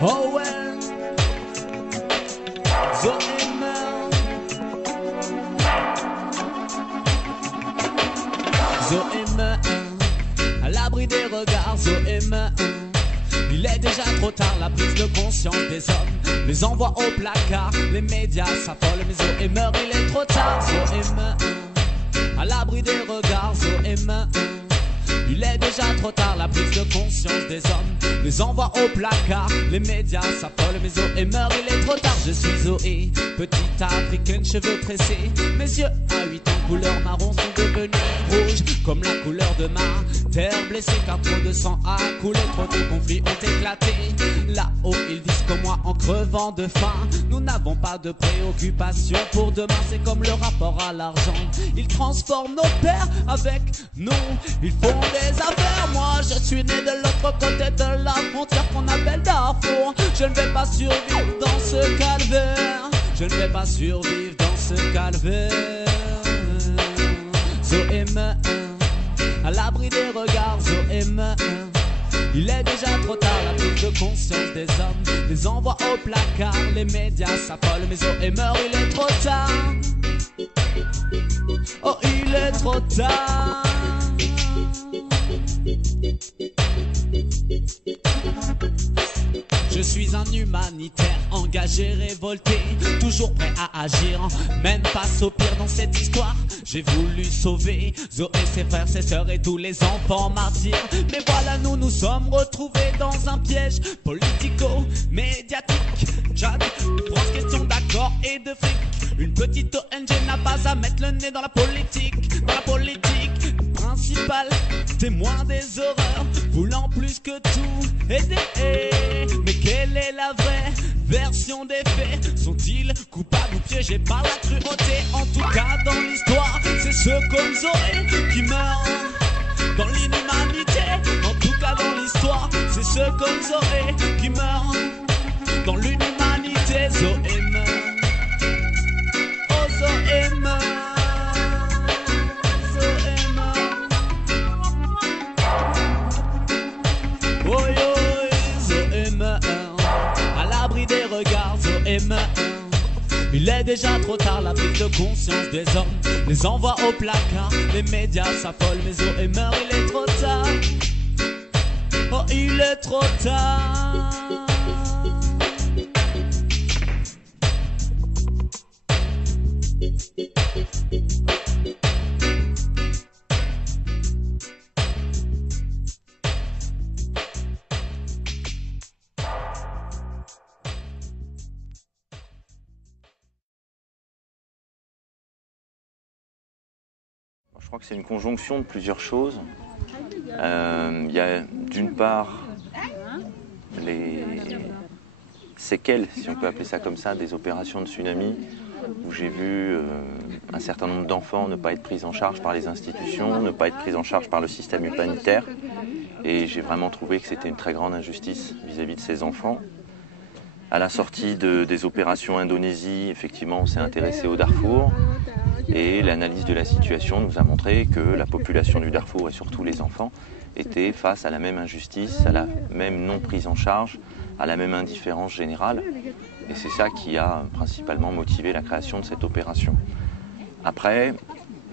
Oh ouais, Zoémer, Zoémer, à l'abri des regards, Zoémer. Il est déjà trop tard, la prise de conscience des hommes les envoie au placard. Les médias s'affolent, mais Zoémer, il est trop tard. Zoémer, à l'abri des regards, Zoémer. Il est déjà trop tard, la prise de conscience des hommes les envoie au placard. Les médias s'affolent, mais Zoémer, il est trop tard. Je suis Zoé, petite africaine, cheveux tressés. Mes yeux à 8 ans, couleur marron, sont devenus rouges comme la couleur de ma terre blessée. Car trop de sang a coulé, trop de conflits ont éclaté. Là-haut, ils disent comme moi en crevant de faim. Nous n'avons pas de préoccupation pour demain, c'est comme le rapport à l'argent. Ils transforment nos pères avec nous, ils font des affaires. Moi je suis né de l'autre côté de la frontière qu'on appelle Darfour. Je ne vais pas survivre dans ce calvaire. Je ne vais pas survivre dans ce calvaire. Zoémer, à l'abri des regards, Zoémer. Il est déjà trop tard, la prise de conscience des hommes les envoie au placard. Les médias s'affolent, mais Zoémer, il est trop tard. Oh, il est trop tard. Je suis un humanitaire engagé, révolté, toujours prêt à agir, même face au pire dans cette histoire. J'ai voulu sauver Zoé, ses frères, ses sœurs et tous les enfants martyrs. Mais voilà, nous nous sommes retrouvés dans un piège politico-médiatique. Jade, grosse question d'accord et de fric. Une petite ONG n'a pas à mettre le nez dans la politique. Dans la politique principale, témoin des horreurs, voulant plus que tout aider. Mais quelle est la vraie version des faits? Sont-ils coupables ou piégés par la cruauté? En tout cas dans l'histoire, c'est ceux comme Zoé qui meurent dans l'inhumanité. En tout cas dans l'histoire, c'est ceux comme Zoé qui meurent dans l'inhumanité. Zoé meurt. Oh Zoé meurt. Des regards, Zoémer. Il est déjà trop tard, la prise de conscience des hommes les envoie au placard. Les médias s'affolent, mais Zoémer, il est trop tard. Oh, il est trop tard. Je crois que c'est une conjonction de plusieurs choses. Il y a d'une part les séquelles, si on peut appeler ça comme ça, des opérations de tsunami, où j'ai vu un certain nombre d'enfants ne pas être pris en charge par les institutions, ne pas être pris en charge par le système humanitaire. Et j'ai vraiment trouvé que c'était une très grande injustice vis-à-vis de ces enfants. À la sortie des opérations Indonésie, effectivement, on s'est intéressé au Darfour. Et l'analyse de la situation nous a montré que la population du Darfour, et surtout les enfants, étaient face à la même injustice, à la même non prise en charge, à la même indifférence générale. Et c'est ça qui a principalement motivé la création de cette opération. Après,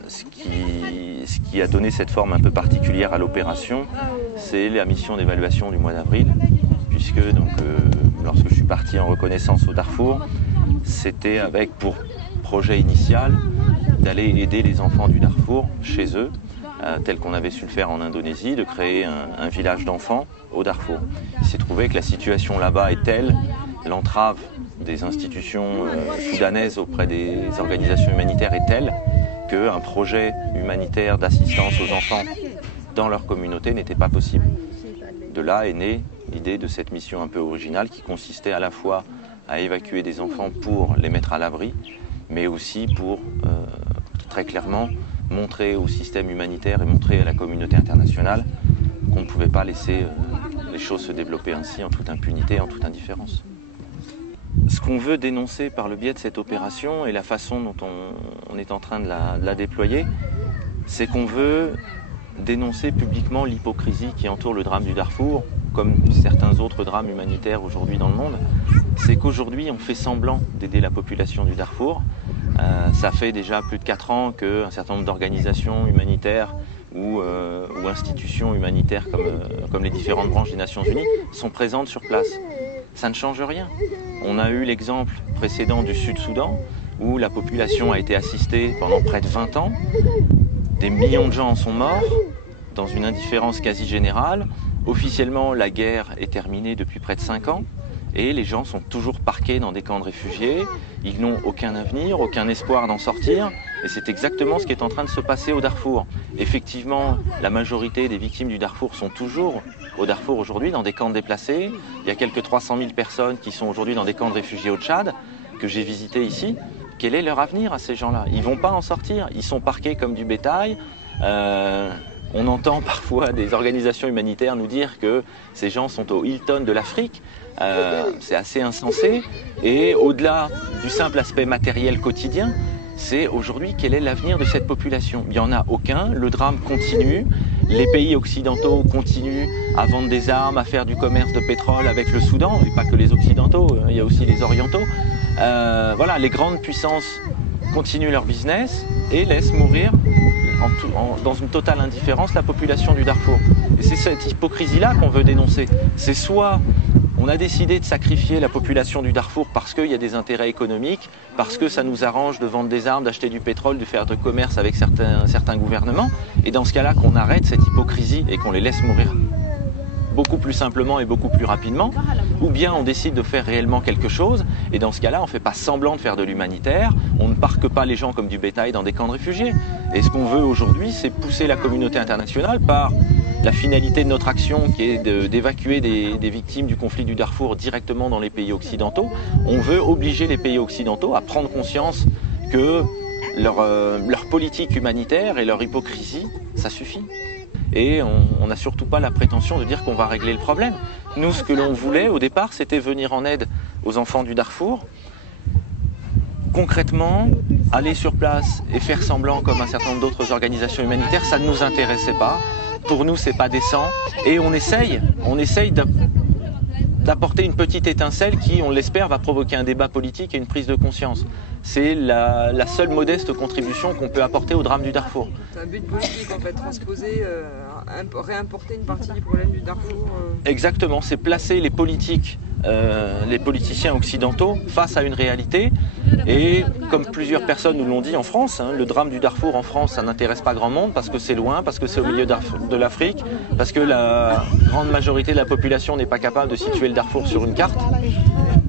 ce qui a donné cette forme un peu particulière à l'opération, c'est la mission d'évaluation du mois d'avril, puisque lorsque je suis parti en reconnaissance au Darfour, c'était avec pour projet initial d'aller aider les enfants du Darfour chez eux, tel qu'on avait su le faire en Indonésie, de créer un village d'enfants au Darfour. Il s'est trouvé que la situation là-bas est telle, l'entrave des institutions soudanaises auprès des organisations humanitaires est telle qu'un projet humanitaire d'assistance aux enfants dans leur communauté n'était pas possible. De là est née l'idée de cette mission un peu originale qui consistait à la fois à évacuer des enfants pour les mettre à l'abri, mais aussi pour très clairement montrer au système humanitaire et montrer à la communauté internationale qu'on ne pouvait pas laisser les choses se développer ainsi en toute impunité, en toute indifférence. Ce qu'on veut dénoncer par le biais de cette opération et la façon dont on est en train de la déployer, c'est qu'on veut dénoncer publiquement l'hypocrisie qui entoure le drame du Darfour comme certains autres drames humanitaires aujourd'hui dans le monde, c'est qu'aujourd'hui on fait semblant d'aider la population du Darfour. Ça fait déjà plus de 4 ans qu'un certain nombre d'organisations humanitaires ou institutions humanitaires comme les différentes branches des Nations Unies sont présentes sur place. Ça ne change rien. On a eu l'exemple précédent du Sud-Soudan où la population a été assistée pendant près de 20 ans. Des millions de gens en sont morts dans une indifférence quasi générale. Officiellement, la guerre est terminée depuis près de 5 ans. Et les gens sont toujours parqués dans des camps de réfugiés, ils n'ont aucun avenir, aucun espoir d'en sortir, et c'est exactement ce qui est en train de se passer au Darfour. Effectivement, la majorité des victimes du Darfour sont toujours au Darfour aujourd'hui, dans des camps de déplacés. Il y a quelques 300 000 personnes qui sont aujourd'hui dans des camps de réfugiés au Tchad, que j'ai visités ici. Quel est leur avenir à ces gens-là? Ils ne vont pas en sortir, ils sont parqués comme du bétail. On entend parfois des organisations humanitaires nous dire que ces gens sont au Hilton de l'Afrique. C'est assez insensé. Et au-delà du simple aspect matériel quotidien, c'est aujourd'hui quel est l'avenir de cette population. Il n'y en a aucun, le drame continue, les pays occidentaux continuent à vendre des armes, à faire du commerce de pétrole avec le Soudan, et pas que les occidentaux, il y a aussi les orientaux. Voilà, les grandes puissances continuent leur business et laissent mourir dans une totale indifférence la population du Darfour. Et c'est cette hypocrisie-là qu'on veut dénoncer. C'est soit on a décidé de sacrifier la population du Darfour parce qu'il y a des intérêts économiques, parce que ça nous arrange de vendre des armes, d'acheter du pétrole, de faire de commerce avec certains gouvernements, et dans ce cas-là qu'on arrête cette hypocrisie et qu'on les laisse mourir beaucoup plus simplement et beaucoup plus rapidement, ou bien on décide de faire réellement quelque chose, et dans ce cas-là, on ne fait pas semblant de faire de l'humanitaire, on ne parque pas les gens comme du bétail dans des camps de réfugiés. Et ce qu'on veut aujourd'hui, c'est pousser la communauté internationale par la finalité de notre action qui est d'évacuer des victimes du conflit du Darfour directement dans les pays occidentaux. On veut obliger les pays occidentaux à prendre conscience que leur politique humanitaire et leur hypocrisie, ça suffit. Et on n'a surtout pas la prétention de dire qu'on va régler le problème. Nous, ce que l'on voulait au départ, c'était venir en aide aux enfants du Darfour. Concrètement, aller sur place et faire semblant comme un certain nombre d'autres organisations humanitaires, ça ne nous intéressait pas. Pour nous, c'est pas décent. Et on essaye d'apporter une petite étincelle qui, on l'espère, va provoquer un débat politique et une prise de conscience. C'est la seule modeste contribution qu'on peut apporter au drame du Darfour. C'est un but politique en fait, transposer, réimporter une partie du problème du Darfour. Exactement, c'est placer les politiques, les politiciens occidentaux face à une réalité. Et comme plusieurs personnes nous l'ont dit en France, le drame du Darfour en France, ça n'intéresse pas grand monde parce que c'est loin, parce que c'est au milieu de l'Afrique, parce que la grande majorité de la population n'est pas capable de situer le Darfour sur une carte.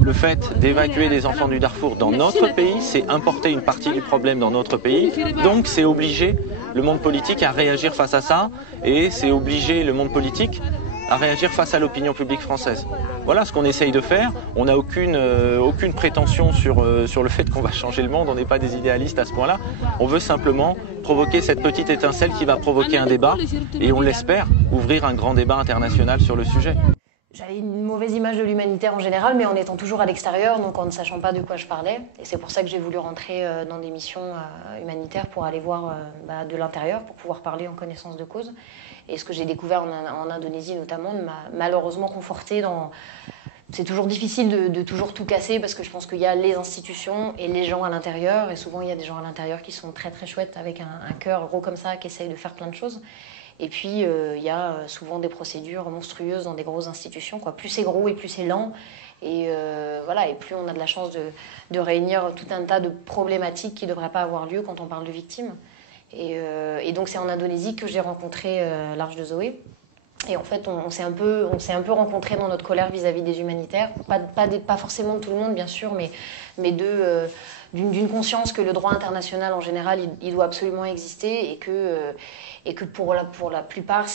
Le fait d'évacuer des enfants du Darfour dans notre pays, c'est importer une partie du problème dans notre pays. Donc c'est obliger le monde politique à réagir face à ça, et c'est obliger le monde politique à réagir face à l'opinion publique française. Voilà ce qu'on essaye de faire. On n'a aucune prétention sur le fait qu'on va changer le monde, on n'est pas des idéalistes à ce point-là. On veut simplement provoquer cette petite étincelle qui va provoquer un débat, et on l'espère, ouvrir un grand débat international sur le sujet. J'avais une mauvaise image de l'humanitaire en général, mais en étant toujours à l'extérieur, donc en ne sachant pas de quoi je parlais. Et c'est pour ça que j'ai voulu rentrer dans des missions humanitaires pour aller voir de l'intérieur, pour pouvoir parler en connaissance de cause. Et ce que j'ai découvert en Indonésie notamment m'a malheureusement conforté dans... C'est toujours difficile de toujours tout casser parce que je pense qu'il y a les institutions et les gens à l'intérieur. Et souvent, il y a des gens à l'intérieur qui sont très très chouettes avec un cœur gros comme ça, qui essayent de faire plein de choses. Et puis, il y a souvent des procédures monstrueuses dans des grosses institutions, quoi. Plus c'est gros et plus c'est lent. Et voilà, et plus on a de la chance de réunir tout un tas de problématiques qui ne devraient pas avoir lieu quand on parle de victimes. Et donc, c'est en Indonésie que j'ai rencontré l'Arche de Zoé. Et en fait, on s'est un peu rencontrés dans notre colère vis-à-vis des humanitaires. Pas forcément de tout le monde, bien sûr, mais d'une conscience que le droit international, en général, il doit absolument exister et que pour la plupart,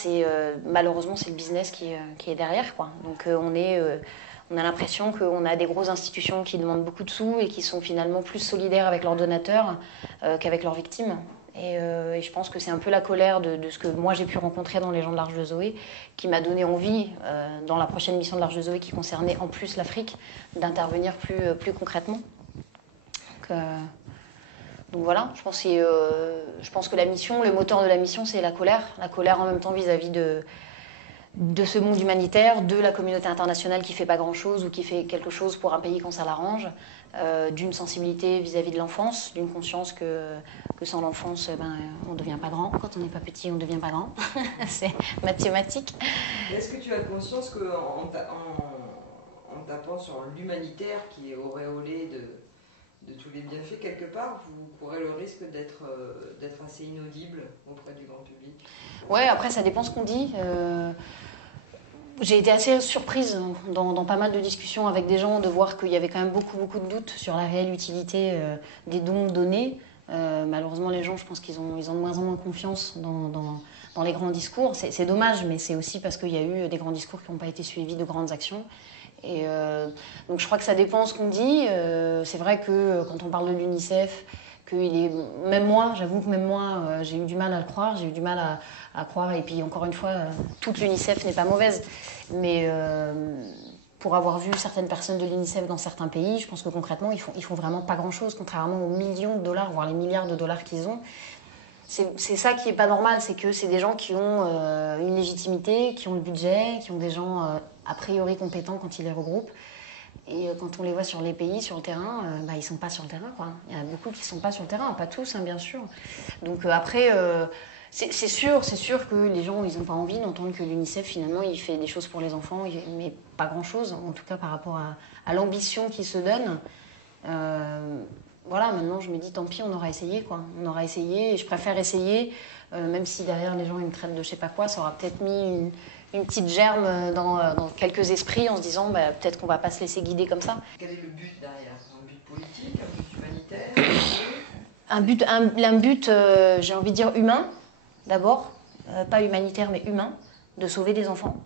malheureusement, c'est le business qui est derrière, quoi. Donc, on a l'impression qu'on a des grosses institutions qui demandent beaucoup de sous et qui sont finalement plus solidaires avec leurs donateurs qu'avec leurs victimes. Et je pense que c'est un peu la colère de ce que moi j'ai pu rencontrer dans les gens de l'Arche de Zoé qui m'a donné envie, dans la prochaine mission de l'Arche de Zoé qui concernait en plus l'Afrique, d'intervenir plus concrètement. Donc voilà, je pense que la mission, le moteur de la mission, c'est la colère en même temps vis-à-vis de ce monde humanitaire, de la communauté internationale qui fait pas grand-chose ou qui fait quelque chose pour un pays quand ça l'arrange, d'une sensibilité vis-à-vis de l'enfance, d'une conscience que sans l'enfance, on ne devient pas grand. Quand on n'est pas petit, on ne devient pas grand. C'est mathématique. Est-ce que tu as conscience qu'en tapant sur l'humanitaire qui est auréolé de tous les bienfaits, quelque part, vous courez le risque d'être assez inaudible auprès du grand public? Ouais, après, ça dépend ce qu'on dit. J'ai été assez surprise dans pas mal de discussions avec des gens de voir qu'il y avait quand même beaucoup de doutes sur la réelle utilité des dons donnés. Malheureusement, les gens, je pense qu'ils ont de moins en moins confiance dans les grands discours. C'est dommage, mais c'est aussi parce qu'il y a eu des grands discours qui n'ont pas été suivis de grandes actions. Et donc je crois que ça dépend ce qu'on dit. C'est vrai que quand on parle de l'UNICEF, même moi, j'avoue que même moi, j'ai eu du mal à le croire, j'ai eu du mal à croire. Et puis encore une fois, toute l'UNICEF n'est pas mauvaise. Mais pour avoir vu certaines personnes de l'UNICEF dans certains pays, je pense que concrètement, ils font vraiment pas grand-chose, contrairement aux millions de dollars, voire les milliards de dollars qu'ils ont. C'est ça qui est pas normal, c'est que c'est des gens qui ont une légitimité, qui ont le budget, qui ont des gens a priori compétents quand ils les regroupent. Et quand on les voit sur les pays, sur le terrain, ils sont pas sur le terrain, quoi. Il y en a beaucoup qui sont pas sur le terrain, pas tous, hein, bien sûr. Donc après, c'est sûr que les gens, ils n'ont pas envie d'entendre que l'UNICEF, finalement, il fait des choses pour les enfants, mais pas grand-chose, en tout cas par rapport à l'ambition qu'il se donne. Voilà, maintenant je me dis tant pis, on aura essayé, quoi. On aura essayé, et je préfère essayer, même si derrière les gens ils me traitent de je sais pas quoi, ça aura peut-être mis une petite germe dans quelques esprits en se disant peut-être qu'on va pas se laisser guider comme ça. Quel est le but derrière? Un but politique, un but humanitaire? Un but, j'ai envie de dire humain, d'abord, pas humanitaire mais humain, de sauver des enfants.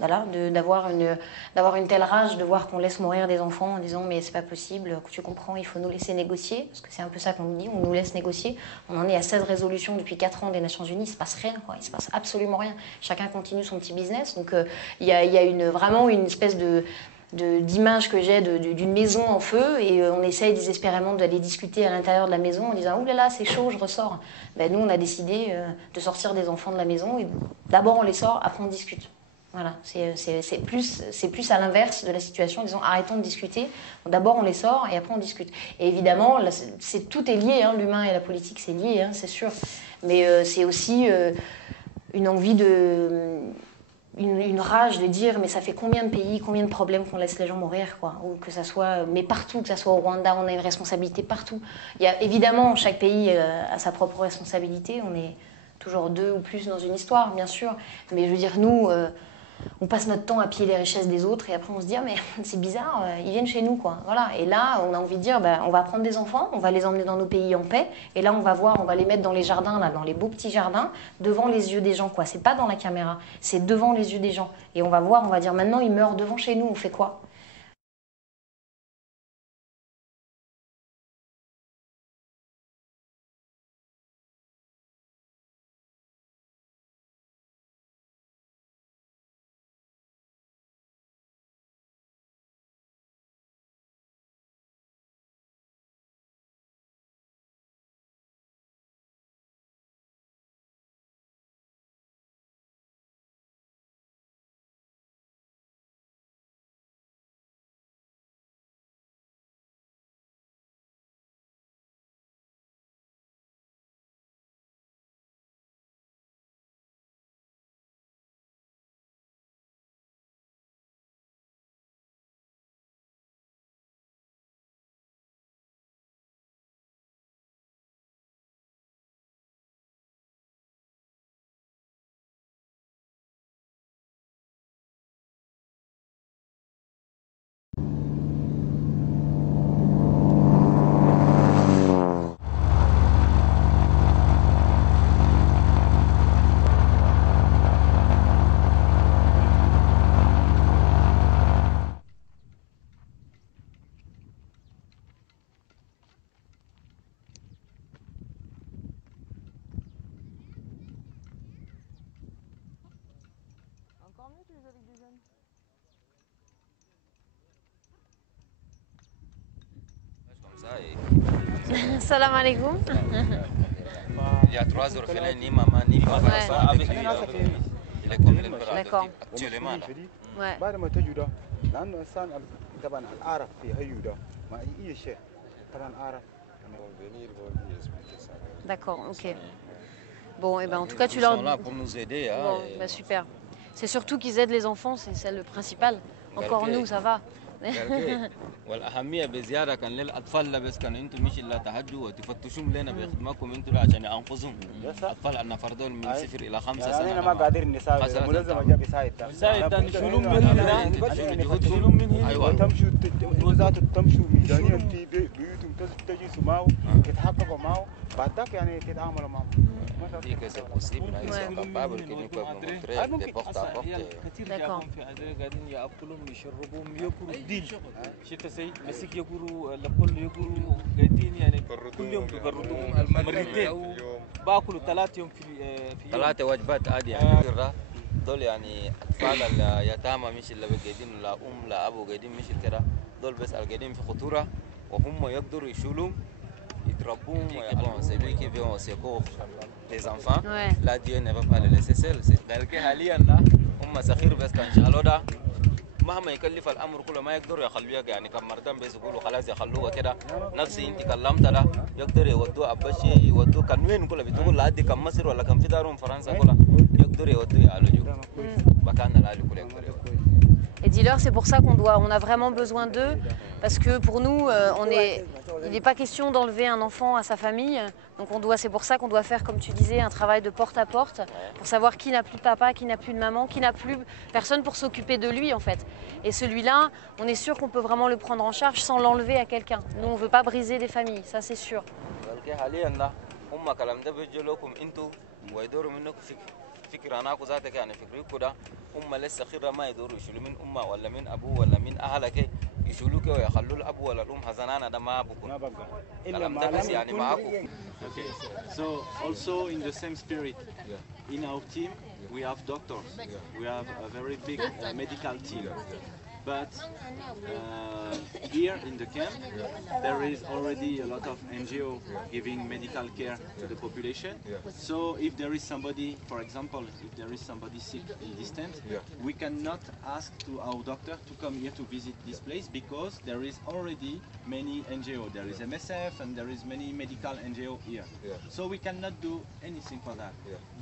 Voilà, d'avoir une telle rage de voir qu'on laisse mourir des enfants en disant mais c'est pas possible, tu comprends, il faut nous laisser négocier, parce que c'est un peu ça qu'on nous dit, on nous laisse négocier. On en est à 16 résolutions depuis 4 ans des Nations Unies, il se passe rien, quoi, il se passe absolument rien. Chacun continue son petit business, donc il y a vraiment une espèce d'image que j'ai d'une maison en feu et on essaye désespérément d'aller discuter à l'intérieur de la maison en disant « Ouh là là, c'est chaud, je ressors ». Nous, on a décidé de sortir des enfants de la maison et d'abord on les sort, après on discute. Voilà, c'est plus à l'inverse de la situation, en disant arrêtons de discuter, d'abord on les sort et après on discute. Et évidemment, là, tout est lié, hein, l'humain et la politique c'est lié, hein, c'est sûr, mais c'est aussi une envie une rage de dire mais ça fait combien de pays, combien de problèmes qu'on laisse les gens mourir, quoi, ou que ça soit, mais partout, que ça soit au Rwanda, on a une responsabilité partout. Il y a évidemment, chaque pays a sa propre responsabilité, on est toujours 2 ou plus dans une histoire, bien sûr, mais je veux dire, nous... on passe notre temps à piller les richesses des autres et après on se dit mais c'est bizarre, ils viennent chez nous, quoi. Voilà. Et là on a envie de dire on va prendre des enfants, on va les emmener dans nos pays en paix et là on va les mettre dans les jardins, là, dans les beaux petits jardins, devant les yeux des gens, quoi. C'est pas dans la caméra, c'est devant les yeux des gens et on va dire maintenant ils meurent devant chez nous, on fait quoi? Encore mieux que les avec des jeunes. Comme ça et Salam alaikum. il y a 3 orphelins, ni maman ni papa. Ouais. Avec lui, Il est comme l'empereur D'accord. actuellement là. Ouais. بعد ما تجوا ده لانه الانسان طبعا العرف في هيو ده ما اي شيء طبعا عرف. D'accord, ok. Bon, et ben en tout cas, tu Ils leur. sont là pour nous aider. Hein, Bon, et- bah super. C'est surtout qu'ils aident les enfants, c'est le principal. Encore Galgué. nous, ça va. galgué. والأهمية بزيادة كان للأطفال لا بس كان أنتم مش إلا تهدوا وتفتشون لنا بخدماتكم أنتم لا عشان أنفسهم. أطفال أن فردون من 0 إلى 5 يعني انا سنة. ما قادر نساعد الملزمه جاب يساعد شيلون من هنا شيلون من هنا أيوة. وتمشوا ذاته تمشوا ميدانيا في بيوتهم تجلسوا معه تتحققوا معه بعد ذاك يعني تتعاملوا معه. دي que c'est possible, hein, ils sont capables que nous peuvent nous montrer de porte à porte. كثير D'accord. جاهم في عدن قاعدين ياكلون يشربون ياكلوا الدين شفت سي مسك ياكلوا الكل ياكلوا قاعدين يعني كل يوم بيبردوا مرتين باكلوا 3 يوم في 3 وجبات عادي يعني كثير دول يعني أطفال اليتامى مش اللي قاعدين لا أم لا أبو قاعدين مش كده دول بس قاعدين في خطورة وهم يقدروا يشيلوا يتربون ويعلمون c'est lui qui vient au secours des enfants. Ouais. Là Dieu ne va pas les laisser seuls. C'est حاليا لا هم سخير بس كان شغلوا ده مهما يكلف الامر كله ما يقدروا يخلوها يعني كم مرتين بس يقولوا خلاص يخلوها كده نفسي انت كلمت ده يقدر يودوه ابشي يودوه كان وين كله بتقول لحد كم مصر ولا كم في دارهم فرنسا كله يقدروا يودوه يعالجوا مكان العالج كله يقدر يودوه. Et dis-leur, c'est pour ça on a vraiment besoin d'eux, parce que pour nous, il n'est pas question d'enlever un enfant à sa famille. Donc c'est pour ça qu'on doit faire, comme tu disais, un travail de porte à porte, pour savoir qui n'a plus de papa, qui n'a plus de maman, qui n'a plus personne pour s'occuper de lui en fait. Et celui-là, on est sûr qu'on peut vraiment le prendre en charge sans l'enlever à quelqu'un. Nous, on ne veut pas briser des familles, ça c'est sûr. هم كلام ده بيجي لكم انتوا ويدوروا منكم فكرة أناكو ذاتك يعني فكركم ده هم لسه خيرا ما يدوروا يشيلوا من أمه ولا من أبوه ولا من أهلك يشيلوك ويخلوا الأب ولا الأم حزنانة ده ما بكون كلام ده بس يعني معاكم. Okay, so also in the same spirit, in our team we have doctors, we have a very big medical team. But here in the camp, there is already a lot of NGO giving medical care to the population. So if there is somebody, for example, if there is somebody sick in this tent, we cannot ask to our doctor to come here to visit this place because there is already many NGO. There is MSF and there is many medical NGO here. So we cannot do anything for that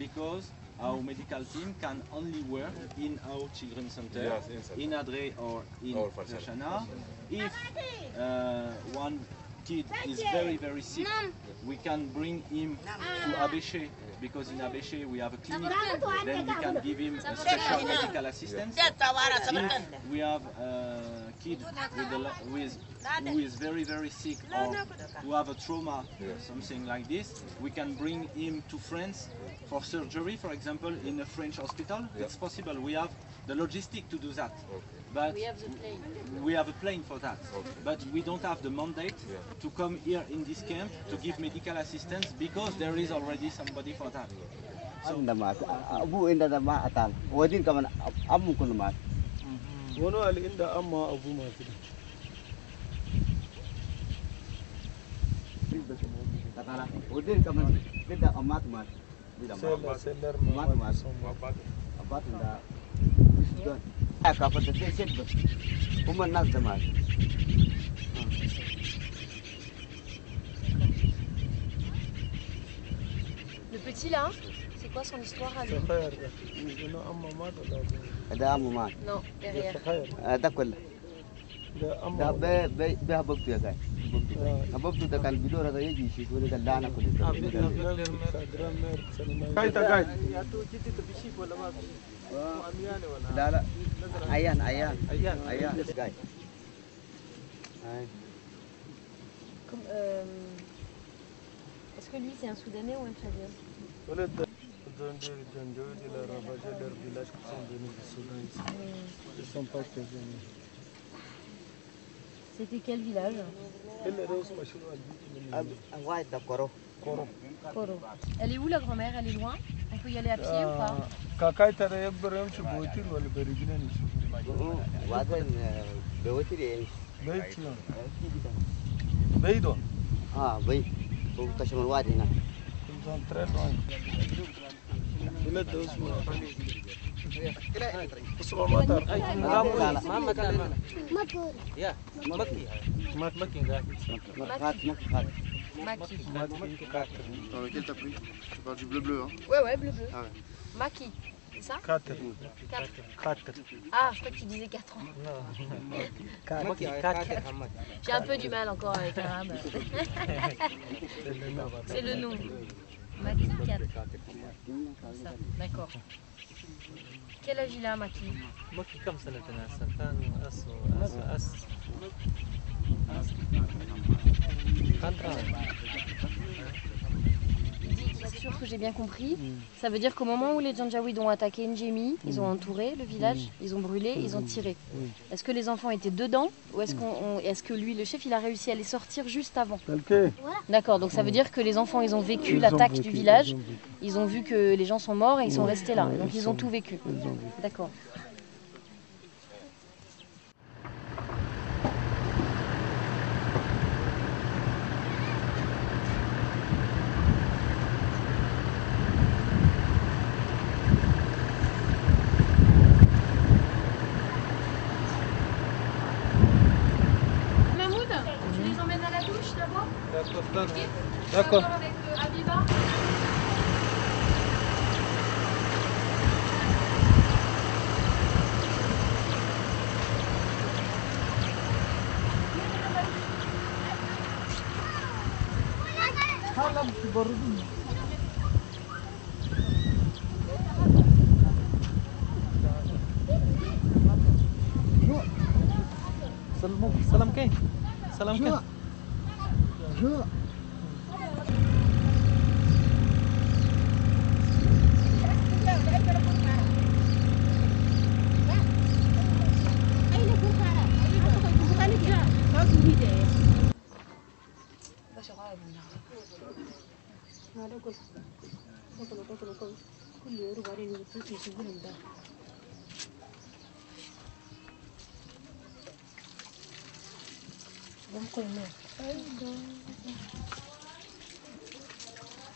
because our medical team can only work in our children's center, in Adre or in Shana. If one kid is very, very sick, we can bring him to Abéché because in Abéché we have a clinic. Then we can give him a special medical assistance. If we have a kid who is very, very sick or who have a trauma, something like this, we can bring him to France for surgery, for example, in a French hospital. It's possible. We have the logistic to do that. But we have a plane for that. But we don't have the mandate to come here in this camp to give medical assistance because there is already somebody for that. Le petit là, c'est quoi son histoire à lui? Non, derrière. ده بهببتو يا جاي هببتو ده كان بدور ده يجي يشوفوا لي دلانا كل ده لا لا عيان جاي Est-ce que lui c'est un Soudanais ou un Tchadien? C'était quel village? Koro. Elle est où la grand-mère? Elle est loin? On peut y aller à pied ou pas? Dans lequel t'as pris? Tu parles du bleu-bleu, hein? Ouais, bleu-bleu. Ah ouais. Maki, c'est ça? 4. Ah, je crois que tu disais 4 ans. J'ai un peu du mal encore avec l'arabe. C'est le nom. Maki 4. Ça, d'accord. Quel âge il a, Maki? مكي كم سنة تناسى كان C'est sûr que j'ai bien compris. Ça veut dire qu'au moment où les Janjaouides ont attaqué Njemi, ils ont entouré le village, ils ont brûlé, ils ont tiré. Est-ce que les enfants étaient dedans ou est-ce que lui, le chef, il a réussi à les sortir juste avant? D'accord, donc ça veut dire que les enfants, ils ont vécu l'attaque du village, ils ont vu que les gens sont morts et ils sont restés là. Donc ils ont tout vécu. D'accord. D'accord. Avec Abiba. سلام كيف؟ سلام كيف؟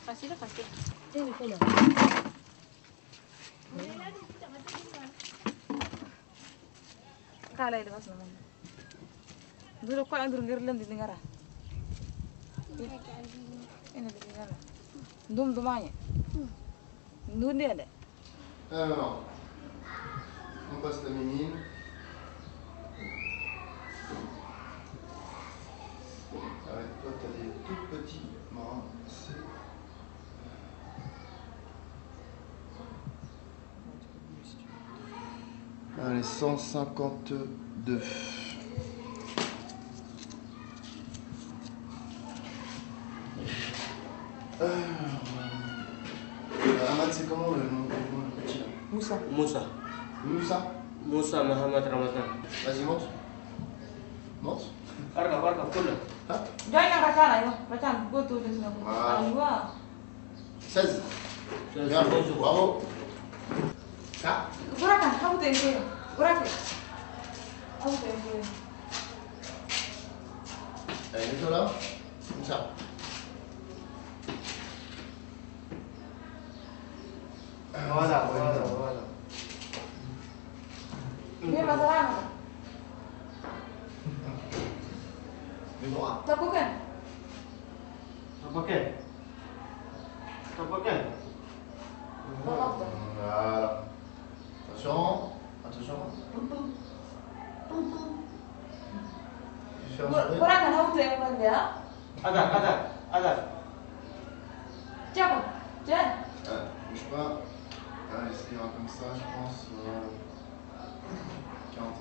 Facile. Kala ile bas naman. Dulu ko ang durungir lang din ngara. Ina din ngara. Dum dumanya. Nundi ada. Alors, on passe la minime. Toi, t'as des tout petits marins. Allez, 152. Ahmad, c'est comment le nom du petit là? Moussa. Moussa Mohamed Ramadan. Vas-y, monte. Monte. Barka, cool. Jangan kacana yo, macam goto des na ko. Aywa. 16. Bien, bravo. Ça? Gurakan, kamu tengok. Gurakan. Kamu tengok. Allez, mets-toi là. Comme ça. Voilà. Ini masalah. Le droit. Tak bukan. Voilà. Attention. Gurakan, kamu tengok dia. Ada. Siapa? Jen. Bouge pas. Allez, ça ira comme ça, je pense. 40.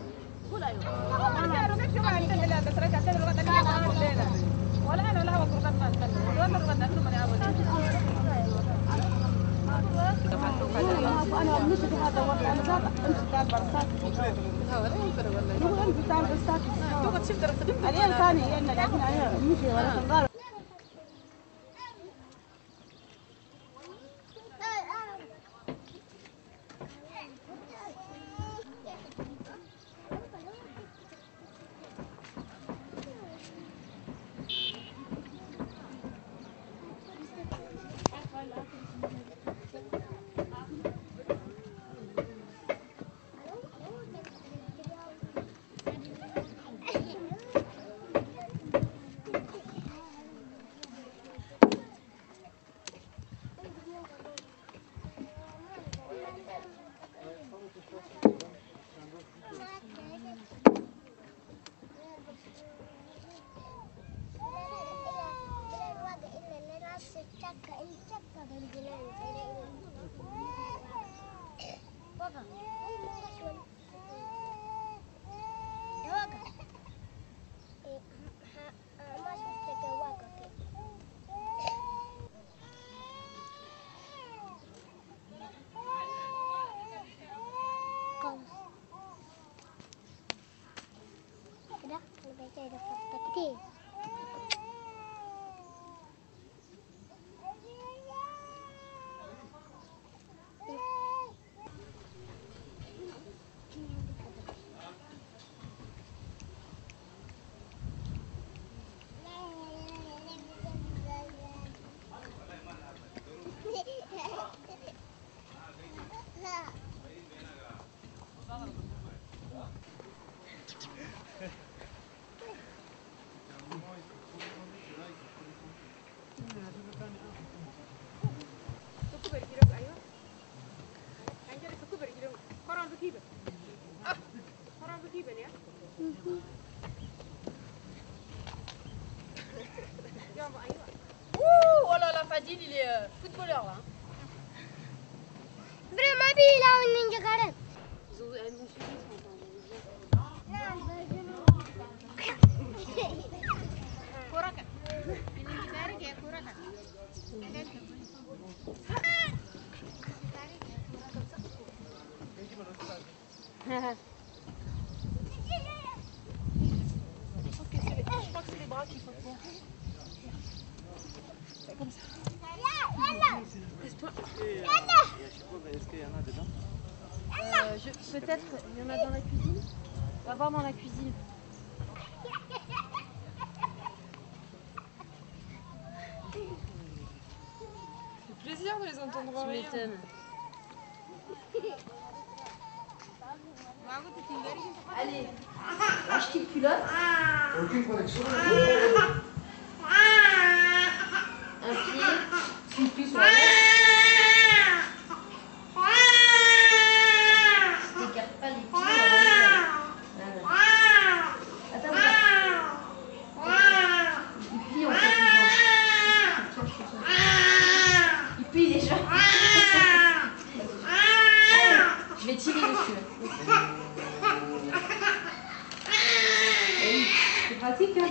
Oh là là, Fadil, il est footballeur là. Je crois que c'est les bras qu'il faut tenir. Comme ça. Est-ce qu'il y en a dedans? Peut-être, il y en a dans la cuisine. On va voir dans la cuisine. C'est plaisir de les entendre rire. Tu m'étonnes. Allez, lâche qui culotte. Aucune connexion. Un pied, une cuisse sur la tête. Je t'écarte pas les pieds. Voilà. Attends, il plie en fait les jambes. Il plie les jambes. Allez, je vais tirer dessus. C'est pratique, hein.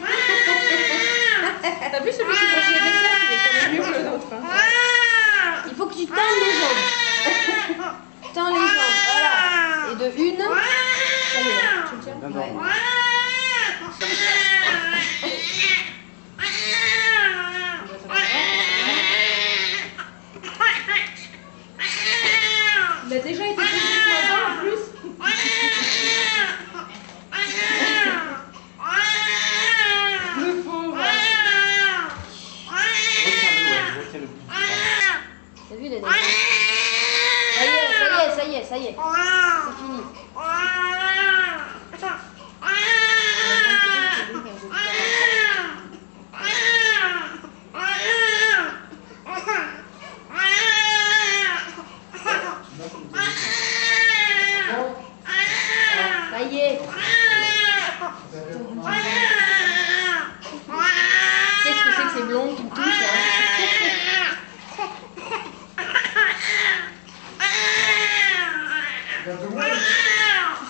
T'as vu celui qui mange les desserts, il est quand même mieux que l'autre. Hein. Il faut que tu tends les jambes. Tends les jambes, voilà. Et de une, ça y est, tu le tiens. Ouais. Il a déjà été posé ce matin en plus. Le pauvre. T'as vu les dents? Ça y est. C'est fini. Ça y est. Qu'est-ce que c'est que ces blondes qui me touchent là?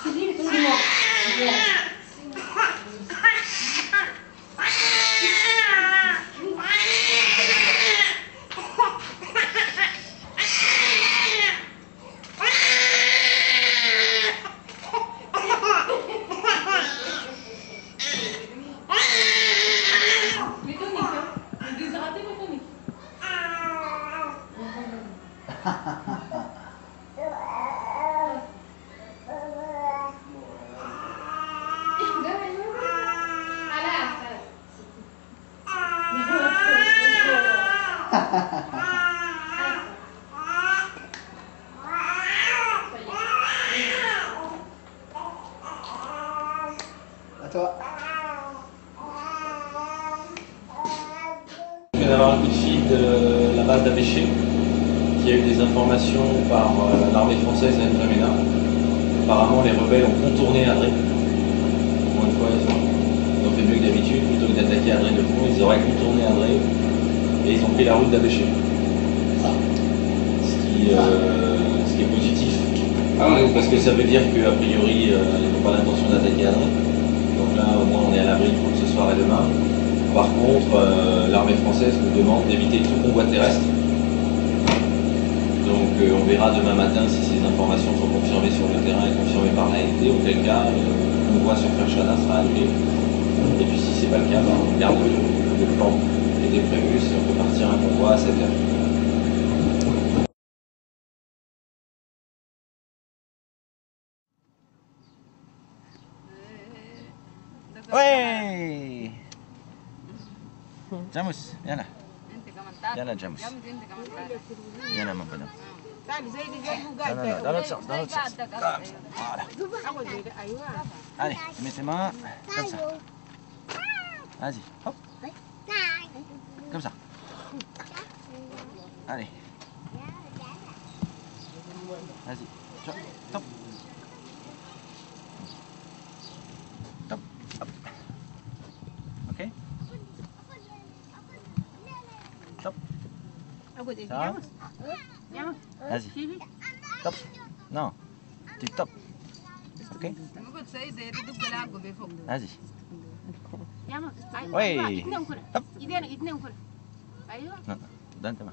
Tu finis le 6 mois. À toi. Je viens d'avoir un coup de fil de la base d'Abéché qui a eu des informations par l'armée française à N'Djamena. Apparemment, les rebelles ont contourné Adré. Encore une fois, ils ont fait mieux que d'habitude. Plutôt que d'attaquer Adré de front, ils auraient contourné Adré et ils ont pris la route d'Abéché. ce qui est positif, parce que ça veut dire qu'a priori, ils n'ont pas l'intention d'attaquer Adré. Donc là, au moins, on est à l'abri pour ce soir et demain. Par contre, l'armée française nous demande d'éviter tout convoi terrestre. Donc on verra demain matin si ces informations sont confirmées sur le terrain et confirmées par l'ANT, auquel cas le convoi sur Ferchana sera annulé. Et puis si c'est pas le cas, on garde le plan qui était prévu, si on peut partir un convoi à 7 heures. Ouais. Jamus, يلا يلا جاموس يلا ما بدنا لا لا تصح لا تصح allez mets tes mains comme ça vas-y hop comme ça allez vas-y top top hop ok top ça vas-y top non tu top ok vas-y oui hop non donne ta main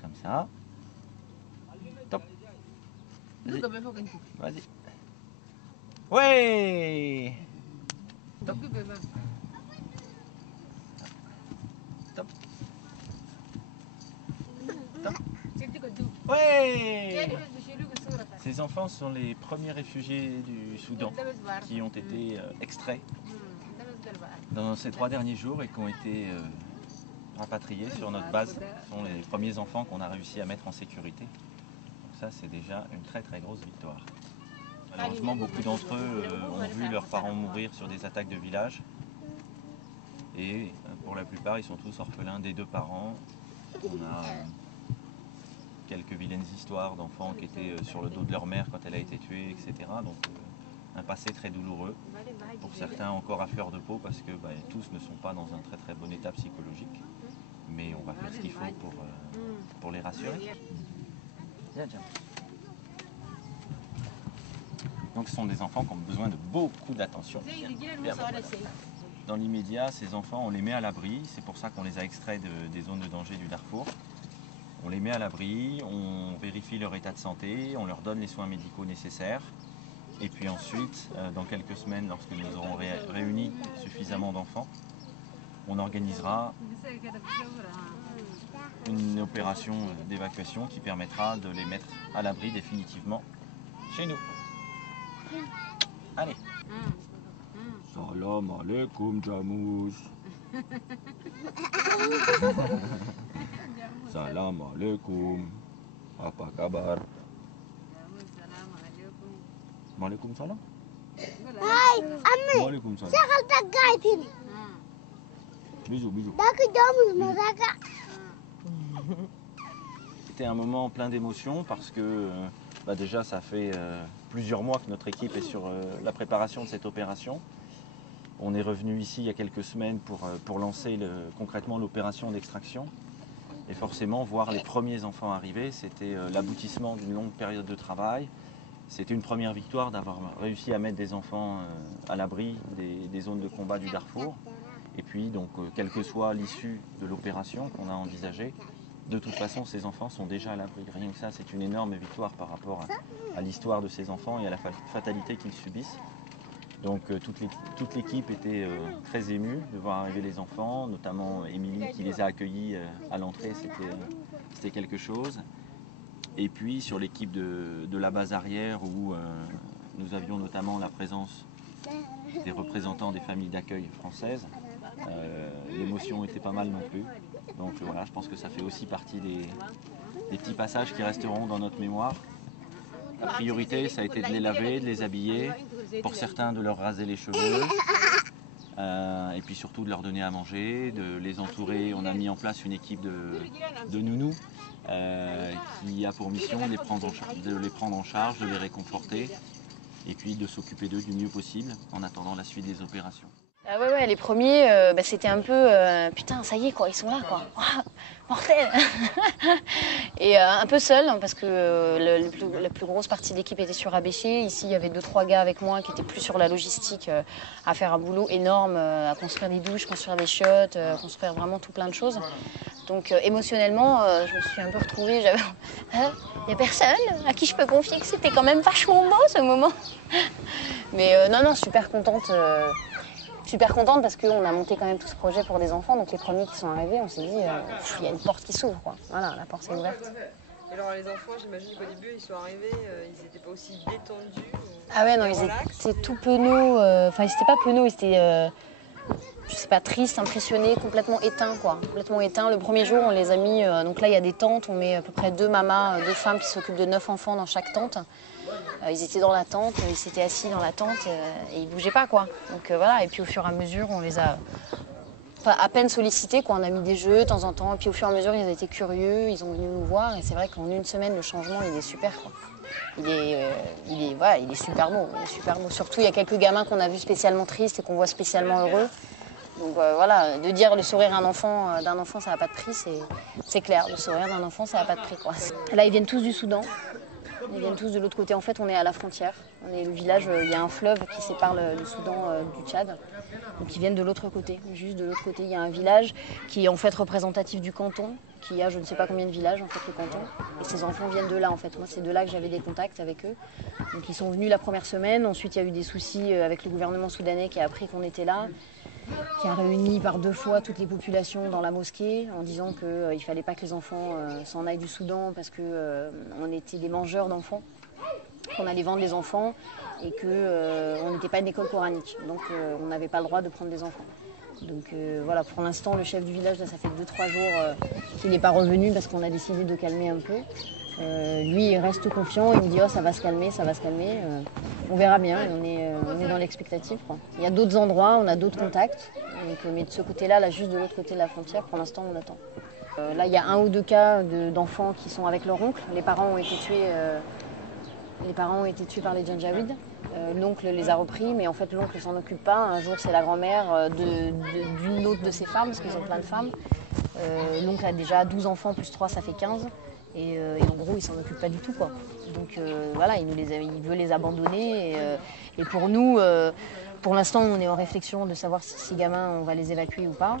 comme ça top vas-y oui top top top ouais. Ces enfants sont les premiers réfugiés du Soudan qui ont été extraits dans ces 3 derniers jours et qui ont été rapatriés sur notre base. Ce sont les premiers enfants qu'on a réussi à mettre en sécurité. Donc ça, c'est déjà une très très grosse victoire. Malheureusement, beaucoup d'entre eux ont vu leurs parents mourir sur des attaques de village. Et pour la plupart, ils sont tous orphelins des 2 parents. On a quelques vilaines histoires d'enfants qui étaient sur le dos de leur mère quand elle a été tuée, etc. Donc un passé très douloureux, pour certains encore à fleur de peau, parce que tous ne sont pas dans un très très bon état psychologique. Mais on va faire ce qu'il faut pour les rassurer. Viens, tiens. Donc ce sont des enfants qui ont besoin de beaucoup d'attention. Dans l'immédiat, ces enfants, on les met à l'abri, c'est pour ça qu'on les a extraits des zones de danger du Darfour. On les met à l'abri, on vérifie leur état de santé, on leur donne les soins médicaux nécessaires. Et puis ensuite, dans quelques semaines, lorsque nous aurons réuni suffisamment d'enfants, on organisera une opération d'évacuation qui permettra de les mettre à l'abri définitivement chez nous. Allez. Salam alaikum Jamus. Salam alaikum. Apa kabar? Waalaikum salam. Hai, Ammi. Waalaikum salam. Saya kalau tak gaitin. Bisous, bisous. Dak Jamus mereka. C'était un moment plein d'émotions parce que déjà ça fait plusieurs mois que notre équipe est sur la préparation de cette opération. On est revenu ici il y a quelques semaines pour lancer concrètement l'opération d'extraction. Et forcément, voir les premiers enfants arriver, c'était l'aboutissement d'une longue période de travail. C'était une première victoire d'avoir réussi à mettre des enfants à l'abri des zones de combat du Darfour. Et puis, donc, quelle que soit l'issue de l'opération qu'on a envisagée, de toute façon, ces enfants sont déjà à l'abri. Rien que ça, c'est une énorme victoire par rapport à l'histoire de ces enfants et à la fatalité qu'ils subissent. Donc, toute l'équipe était très émue de voir arriver les enfants, notamment Émilie qui les a accueillis à l'entrée, c'était quelque chose. Et puis, sur l'équipe de la base arrière, où nous avions notamment la présence des représentants des familles d'accueil françaises, l'émotion était pas mal non plus. Donc voilà, je pense que ça fait aussi partie des petits passages qui resteront dans notre mémoire. La priorité, ça a été de les laver, de les habiller, pour certains de leur raser les cheveux, et puis surtout de leur donner à manger, de les entourer. On a mis en place une équipe de nounous qui a pour mission de les prendre en charge, de les réconforter, et puis de s'occuper d'eux du mieux possible en attendant la suite des opérations. Ah ouais, les premiers, c'était un peu putain, ça y est quoi, ils sont là quoi. Ouah, mortel. Et un peu seul hein, parce que la plus grosse partie de l'équipe était sur Abéché. Ici, il y avait 2-3 gars avec moi qui étaient plus sur la logistique, à faire un boulot énorme, à construire des douches, construire des chiottes, construire vraiment tout plein de choses. Donc émotionnellement, je me suis un peu retrouvée. J'avais, il n'y a personne à qui je peux confier que c'était quand même vachement beau ce moment. Mais non, super contente. Super contente parce qu'on a monté quand même tout ce projet pour des enfants. Donc les premiers qui sont arrivés, on s'est dit, il y a une porte qui s'ouvre, quoi. Voilà, la porte s'est ouverte. Et alors les enfants, j'imagine qu'au début, ils sont arrivés, ils n'étaient pas aussi détendus. Ah ouais, non, ils étaient tout penauds. Enfin, ils n'étaient pas penauds, ils étaient, je sais pas, tristes, impressionnés, complètement éteints, quoi. Complètement éteints. Le premier jour, on les a mis, donc là, il y a des tentes. On met à peu près 2 mamas, 2 femmes qui s'occupent de 9 enfants dans chaque tente. Ils étaient dans la tente, ils s'étaient assis dans la tente et ils bougeaient pas quoi. Donc voilà, et puis au fur et à mesure, on les a à peine sollicités quoi. On a mis des jeux de temps en temps, et puis au fur et à mesure, ils étaient curieux, ils ont venu nous voir et c'est vrai qu'en une semaine, le changement, il est super quoi. Il est super beau, il est super beau. Surtout, il y a quelques gamins qu'on a vus spécialement tristes et qu'on voit spécialement heureux. Donc voilà, de dire le sourire d'un enfant, ça n'a pas de prix, c'est clair. Le sourire d'un enfant, ça n'a pas de prix quoi. Là, ils viennent tous du Soudan. Ils viennent tous de l'autre côté. En fait, on est à la frontière. On est le village, il y a un fleuve qui sépare le Soudan du Tchad. Donc ils viennent de l'autre côté, juste de l'autre côté. Il y a un village qui est en fait représentatif du canton, qui a je ne sais pas combien de villages en fait le canton. Et ces enfants viennent de là en fait. Moi, c'est de là que j'avais des contacts avec eux. Donc ils sont venus la première semaine. Ensuite, il y a eu des soucis avec le gouvernement soudanais qui a appris qu'on était là, qui a réuni par 2 fois toutes les populations dans la mosquée en disant qu'il ne fallait pas que les enfants s'en aillent du Soudan parce qu'on était des mangeurs d'enfants, qu'on allait vendre les enfants et qu'on n'était pas une école coranique. Donc on n'avait pas le droit de prendre des enfants. Donc voilà, pour l'instant, le chef du village, là, ça fait 2-3 jours qu'il n'est pas revenu parce qu'on a décidé de calmer un peu. Lui, il reste confiant, il me dit « oh, ça va se calmer, ça va se calmer ». On verra bien, on est dans l'expectative. Il y a d'autres endroits, on a d'autres contacts, mais de ce côté-là, là, juste de l'autre côté de la frontière, pour l'instant, on attend. Là, il y a 1 ou 2 cas d'enfants qui sont avec leur oncle. Les parents ont été tués par les Janjaweed. L'oncle les a repris, mais en fait, l'oncle ne s'en occupe pas. Un jour, c'est la grand-mère d'une autre de ses femmes, parce qu'ils ont plein de femmes. L'oncle a déjà 12 enfants, plus 3, ça fait 15. Et en gros, il s'en occupe pas du tout, quoi. Donc voilà, il veut les abandonner. Et pour nous, pour l'instant, on est en réflexion de savoir si ces gamins, on va les évacuer ou pas.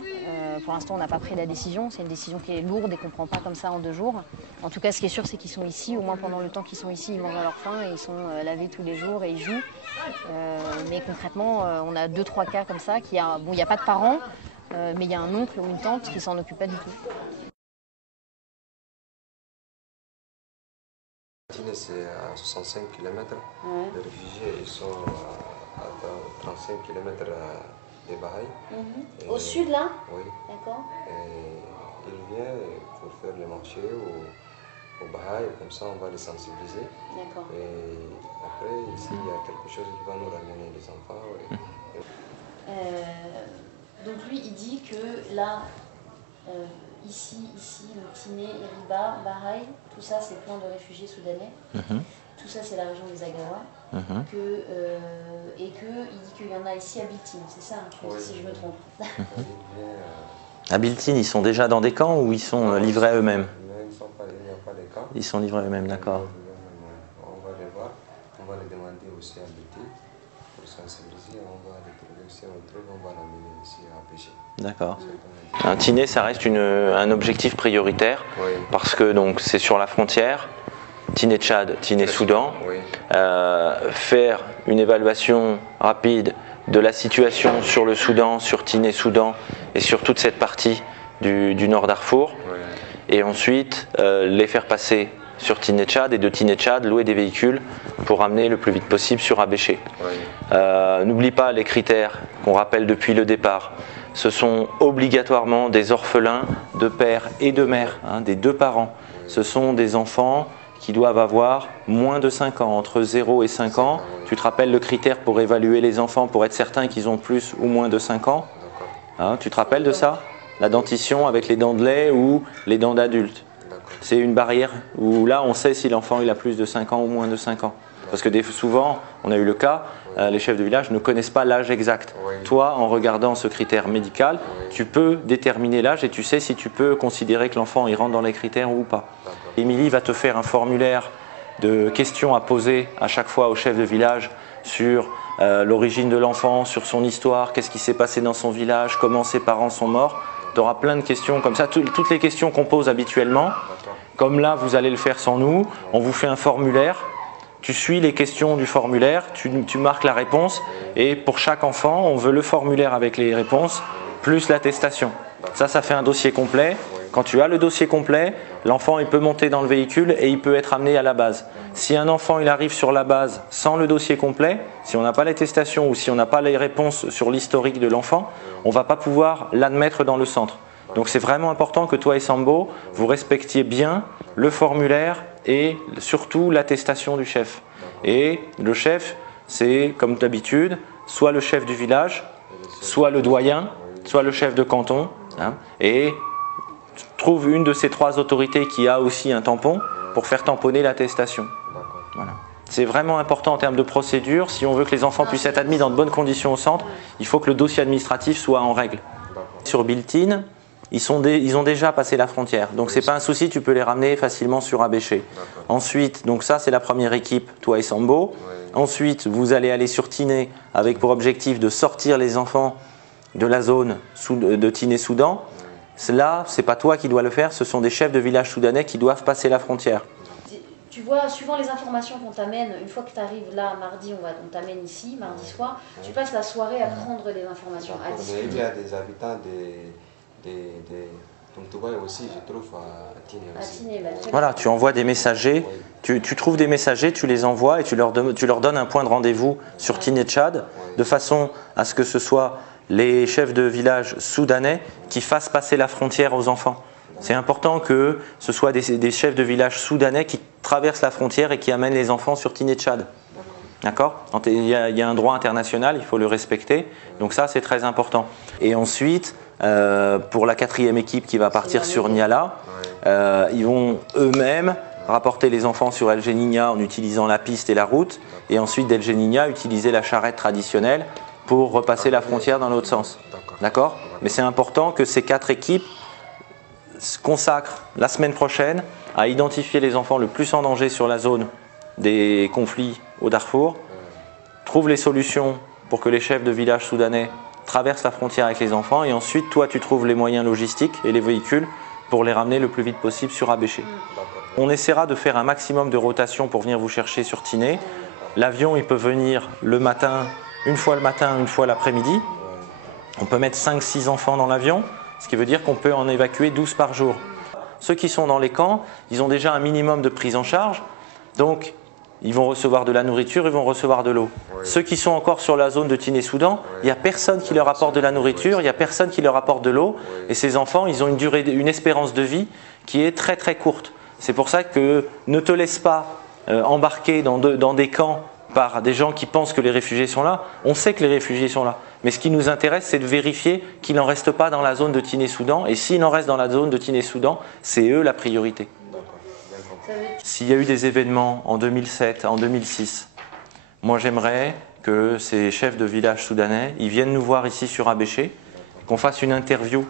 Pour l'instant, on n'a pas pris la décision. C'est une décision qui est lourde et qu'on ne prend pas comme ça en 2 jours. En tout cas, ce qui est sûr, c'est qu'ils sont ici. Au moins pendant le temps qu'ils sont ici, ils mangent à leur faim et ils sont lavés tous les jours et ils jouent. Mais concrètement, on a 2-3 cas comme ça. Bon, il n'y a pas de parents, mais il y a un oncle ou une tante qui s'en occupe pas du tout. C'est à 65 km. Ouais. Les réfugiés ils sont à 35 km des Bahai. Au sud là? Oui. D'accord. Ils viennent pour faire le marché au Bahai, comme ça on va les sensibiliser. D'accord. Et après, ici il y a quelque chose qui va nous ramener les enfants. Donc lui il dit que là, ici, le Tiné, Iriba, Bahai, tout ça c'est plein de réfugiés soudanais. Tout ça c'est la région des Agawa. Et qu'il dit qu'il y en a ici à Biltine, c'est ça, oui, si je me trompe. À Biltine, ils sont déjà dans des camps ou ils sont livrés à eux-mêmes? Il n'y a pas de camps. Ils sont livrés à eux-mêmes, d'accord. On va les voir, on va les demander aussi à Biltine pour sensibiliser, on va les trouver si on trouve, on va l'amener ici à pêcher. D'accord. Un Tiné, ça reste un objectif prioritaire, oui, parce que c'est sur la frontière, Tiné-Tchad, Tiné-Soudan. Oui. Faire une évaluation rapide de la situation sur le Soudan, sur Tiné-Soudan et sur toute cette partie du nord Darfour. Oui. Et ensuite, les faire passer sur Tiné-Tchad et de Tiné-Tchad, louer des véhicules pour ramener le plus vite possible sur Abéché. Oui. N'oublie pas les critères qu'on rappelle depuis le départ. Ce sont obligatoirement des orphelins de père et de mère, des 2 parents. Ce sont des enfants qui doivent avoir moins de 5 ans, entre 0 et 5 ans. Tu te rappelles le critère pour évaluer les enfants, pour être certain qu'ils ont plus ou moins de 5 ans? Tu te rappelles de ça? La dentition avec les dents de lait ou les dents d'adulte. C'est une barrière où là on sait si l'enfant il a plus de 5 ans ou moins de 5 ans. Parce que souvent, on a eu le cas, les chefs de village ne connaissent pas l'âge exact. Toi, en regardant ce critère médical, tu peux déterminer l'âge et tu sais si tu peux considérer que l'enfant il rentre dans les critères ou pas. Émilie va te faire un formulaire de questions à poser à chaque fois au chef de village sur l'origine de l'enfant, sur son histoire, qu'est-ce qui s'est passé dans son village, comment ses parents sont morts. Tu auras plein de questions comme ça, toutes les questions qu'on pose habituellement. Comme là, vous allez le faire sans nous, on vous fait un formulaire. Tu suis les questions du formulaire, tu marques la réponse et pour chaque enfant, on veut le formulaire avec les réponses plus l'attestation. Ça fait un dossier complet. Quand tu as le dossier complet, l'enfant il peut monter dans le véhicule et il peut être amené à la base. Si un enfant il arrive sur la base sans le dossier complet, si on n'a pas l'attestation ou si on n'a pas les réponses sur l'historique de l'enfant, on ne va pas pouvoir l'admettre dans le centre. Donc c'est vraiment important que toi et Sambo, vous respectiez bien le formulaire et surtout l'attestation du chef. Et le chef, c'est comme d'habitude, soit le chef du village, soit le doyen, soit le chef de canton. Et trouve une de ces trois autorités qui a aussi un tampon pour faire tamponner l'attestation. Voilà. C'est vraiment important en termes de procédure. Si on veut que les enfants puissent être admis dans de bonnes conditions au centre, il faut que le dossier administratif soit en règle. Sur Built-in, ils ont déjà passé la frontière. Donc ce n'est pas un souci, tu peux les ramener facilement sur Abéché. Ensuite, donc ça c'est la première équipe, toi et Sambo. Ensuite, vous allez aller sur Tiné avec pour objectif de sortir les enfants de la zone de Tiné-Soudan. Là, ce n'est pas toi qui dois le faire, ce sont des chefs de village soudanais qui doivent passer la frontière. Tu vois, suivant les informations qu'on t'amène, une fois que tu arrives là, mardi, on t'amène ici, mardi soir, tu passes la soirée à prendre des informations. Il y a des habitants de Tontoubaï aussi, je trouve, à Tiné aussi. Voilà, tu envoies des messagers, tu trouves des messagers, tu les envoies et tu leur donnes un point de rendez-vous sur Tiné-Tchad, de façon à ce que ce soit les chefs de village soudanais qui fassent passer la frontière aux enfants. C'est important que ce soit des chefs de village soudanais qui traversent la frontière et qui amènent les enfants sur Tiné-Tchad. D'accord ? Il y a un droit international, il faut le respecter. Donc ça, c'est très important. Et ensuite, pour la quatrième équipe qui va partir sur Niala, ils vont eux-mêmes rapporter les enfants sur El Geninia en utilisant la piste et la route. Et ensuite, d'El Geninia, utiliser la charrette traditionnelle pour repasser la frontière dans l'autre sens. D'accord ? Mais c'est important que ces quatre équipes se consacrent la semaine prochaine à identifier les enfants le plus en danger sur la zone des conflits au Darfour, trouvent les solutions pour que les chefs de village soudanais traversent la frontière avec les enfants et ensuite toi tu trouves les moyens logistiques et les véhicules pour les ramener le plus vite possible sur Abéché. On essaiera de faire un maximum de rotation pour venir vous chercher sur Tiné. L'avion il peut venir le matin, une fois l'après-midi. On peut mettre 5-6 enfants dans l'avion, ce qui veut dire qu'on peut en évacuer 12 par jour. Ceux qui sont dans les camps, ils ont déjà un minimum de prise en charge, donc ils vont recevoir de la nourriture, ils vont recevoir de l'eau. Ceux qui sont encore sur la zone de Tiné-Soudan, il n'y a personne qui leur apporte de la nourriture, il n'y a personne qui leur apporte de l'eau, et ces enfants, ils ont une espérance de vie qui est très très courte. C'est pour ça que ne te laisse pas embarquer dans des camps par des gens qui pensent que les réfugiés sont là. On sait que les réfugiés sont là. Mais ce qui nous intéresse, c'est de vérifier qu'il n'en reste pas dans la zone de Tiné-Soudan. Et s'il en reste dans la zone de Tiné-Soudan, c'est eux la priorité. S'il y a eu des événements en 2007, en 2006, moi j'aimerais que ces chefs de village soudanais, ils viennent nous voir ici sur Abéché, qu'on fasse une interview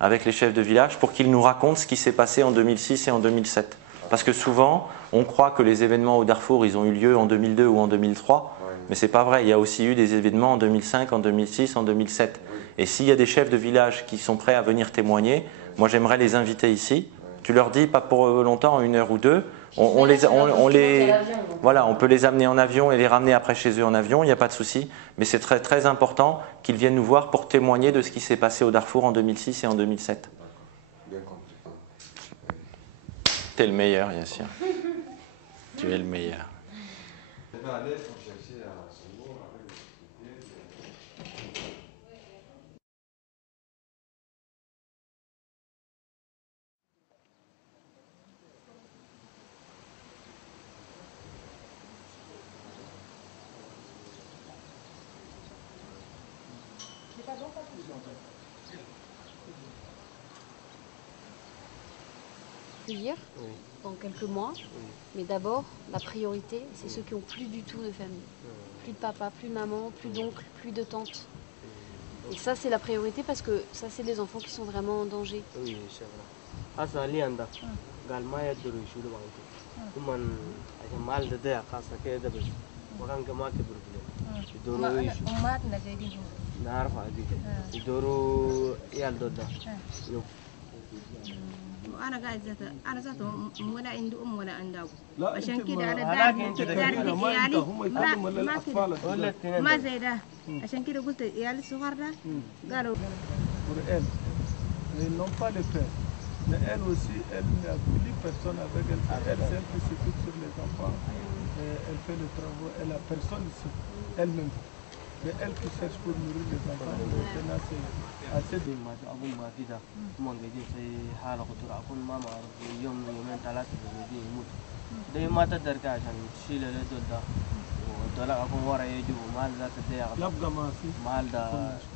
avec les chefs de village pour qu'ils nous racontent ce qui s'est passé en 2006 et en 2007. Parce que souvent, on croit que les événements au Darfour, ils ont eu lieu en 2002 ou en 2003, mais ce n'est pas vrai. Il y a aussi eu des événements en 2005, en 2006, en 2007. Et s'il y a des chefs de village qui sont prêts à venir témoigner, moi j'aimerais les inviter ici. Tu leur dis, pas pour longtemps, 1 heure ou 2. On peut les amener en avion et les ramener après chez eux en avion, il n'y a pas de souci. Mais c'est très, très important qu'ils viennent nous voir pour témoigner de ce qui s'est passé au Darfour en 2006 et en 2007. Tu es le meilleur, Yassir. Tu es le meilleur. Hier? dans quelques mois. Mais d'abord, la priorité, c'est ceux qui n'ont plus du tout de famille. Plus de papa, plus de maman, plus d'oncle, plus de tante. Et ça, c'est la priorité parce que ça, c'est les enfants qui sont vraiment en danger. Oui, c'est vrai. Asa lianda, galma ya duru shulu bantu. Kuman aja mal da da khasa ke da bas. Wakan ke ma ke burbule. Duru ishu. Ummat na gadi. Na arfa adi. Duru yal doda. Yo. أنا قاعد أنا ذاته ولا عندي ولا عنده لا عشان أنت كده ما- أنا هلاك داري أنت داري كبيرة، ما عيالي أنت هم يتعلموا ولا ما الأطفال كده الصغار. ما زي ده عشان كده قلت عيالي الصغار ده قالوا Pour elles, ils n'ont pas le père. Mais elle aussi, elle n'a plus personne avec elle. C'est elle seule qui s'occupe sur les enfants. Et elle fait le travail. Elle n'a personne ici, elle-même. C'est elle qui cherche pour nourrir les enfants. Maintenant, c'est assez de أبو ما في ده ما قاعدين في حالة خطورة أكون ما معروف يوم يومين ثلاثة بيجي يموت ده ما تقدر عشان تشيل الدول ده والدولار أكون ورا يجوا مال ذات الدنيا يبقى ما في مال ده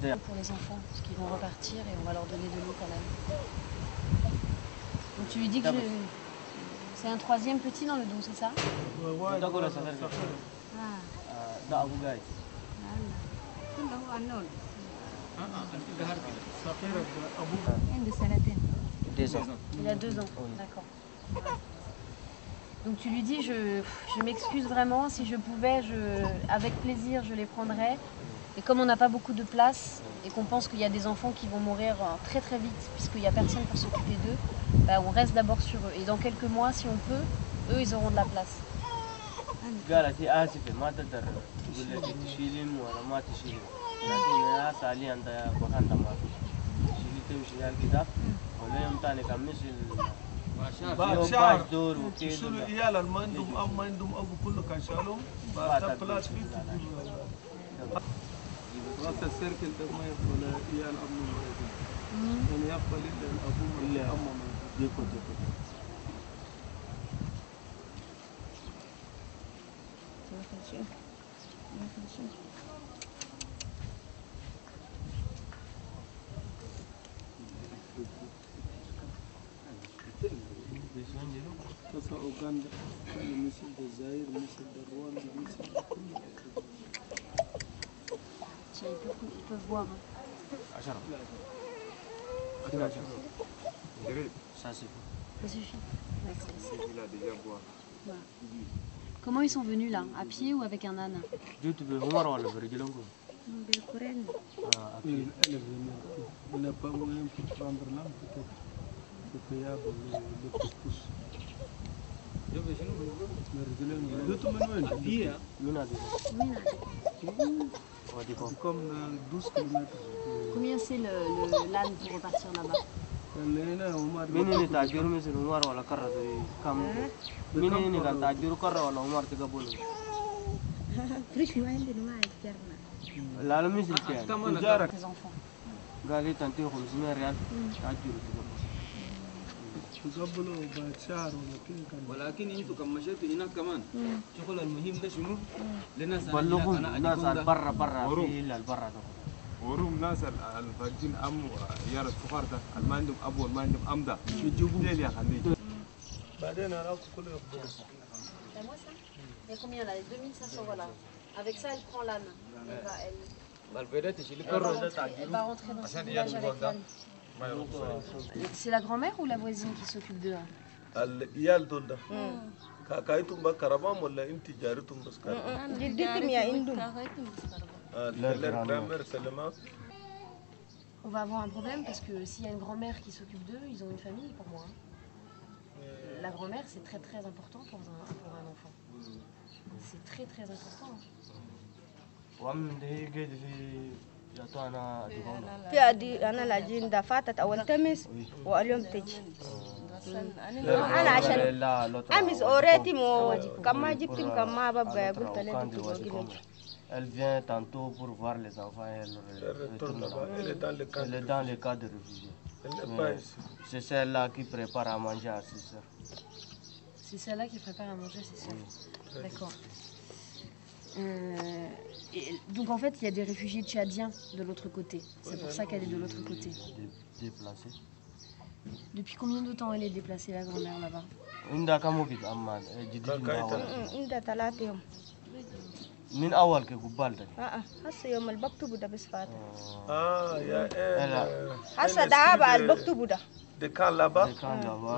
ده Pour les enfants, parce qu'ils vont repartir et on va leur donner de l'eau quand même. Donc tu lui dis que c'est un troisième petit dans le dos, c'est ça? ده كله سفر ده أبو جاي كله النون أبوها عنده سنتين. Il a 2 ans, d'accord. Donc tu lui dis, je m'excuse vraiment, si je pouvais, avec plaisir, je les prendrais. Et comme on n'a pas beaucoup de place et qu'on pense qu'il y a des enfants qui vont mourir très très vite, puisqu'il n'y a personne pour s'occuper d'eux, bah, on reste d'abord sur eux. Et dans quelques mois, si on peut, eux, ils auront de la place. قالت هي آسفة ما تقدر تقول لك تشيلهم ولا ما تشيلهم لكن أنا حاليا ده بخان ده ما في تشيلي تمشي قال كده ولا يوم تاني كمش بعد شهر شنو العيال اللي ما عندهم أب ما عندهم أبو كله كان شالهم بعد بلاش في راس السيركل ده ما يقبل عيال أب يعني يقبل إلا الأبو إلا أمه ديكو Sasa Uganda, Misri, Zaire, Misri, Rwanda, Misri, Tiens, ils peuvent boire. Ça suffit. Ça suffit. Voilà. Comment ils sont venus là? À pied ou avec un âne? جيت بعمر ولا برجلهم؟ بالقرآن. Il n'a pas moyen pour prendre l'âme, peut-être. C'est payable, le couscous. Comme 12 km. Combien c'est l'âne pour repartir là-bas? منين تاجر مثل عمر ولا كرة كم منين كان تاجر كرة ولا عمر تقبله فريش ما عندنا ما أجرنا. لا لا مثل كان تجارك قال لي تنتهي 500 ريال تاجر تقبله بعد شهر ولا كده كان. ولكن انتوا كم مشيتوا هناك كمان شغل المهم ده شنو؟ لناس بلغوا الناس برا في الا البرا ده وروم ناس الفاجين ام يا الصغار ده ما عندهم ابو ما عندهم ام ده يجيبوا ليه يا خليه بعدين انا اكل كله يقبل. Moi ça? Il y a combien là? 2500 voilà. Avec ça elle prend l'âne. Elle va rentrer dans ce village avec l'âne. C'est la grand-mère ou la voisine qui s'occupe d'eux? العيال دول ده كاكايتم بقى كربام ولا انت جارتم بس كربام؟ جدتهم يا عندهم. الجرامير سلمى. On va avoir un problème parce que s'il y a une grand-mère qui s'occupe d'eux, ils ont une famille pour moi. La grand-mère, c'est très très important pour un enfant. C'est très très important. في أدي أنا لاجين دفعت أول تمس واليوم تجي. أنا عشان أمس أوريتي كم ما جبتم كم ما ببقى قلت لها تجي. Elle vient tantôt pour voir les enfants et elle retourne là. Elle est dans le cas de réfugiés. C'est celle-là qui prépare à manger à ses soeurs. C'est celle-là qui prépare à manger, c'est ça. D'accord. Donc en fait, il y a des réfugiés tchadiens de l'autre côté. C'est pour ça qu'elle est de l'autre côté. Déplacée. Depuis combien de temps elle est déplacée, la grand-mère, là-bas? عندها كم وقت أما جديد عندها 3 يوم من أول كقبال ده هسه يوم اللي بكتبه ده بس فات يا هسه ده بقى اللي بكتبه ده de quand là-bas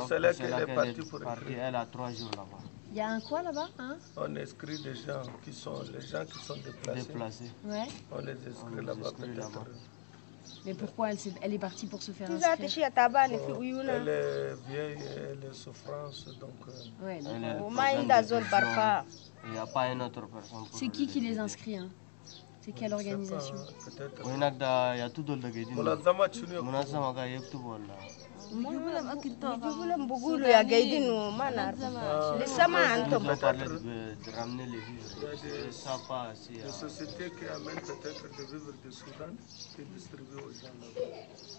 c'est là qu'elle est partie pour écrire. Elle a 3 jours là-bas. Il y a un quoi là-bas hein? On inscrit des gens qui sont déplacés. Ouais. On les inscrit là-bas peut-être. Mais pourquoi elle est partie pour se faire Elle inscrire? Elle est vieille, elle est souffrance donc. Ouais. Il n'y a pas une autre personne. C'est qui les inscrit hein? C'est quelle organisation? Il y a tout dans le guide. بيجيبوا لهم بيقولوا يا قايدين وما نعرف لسه ما عندهم.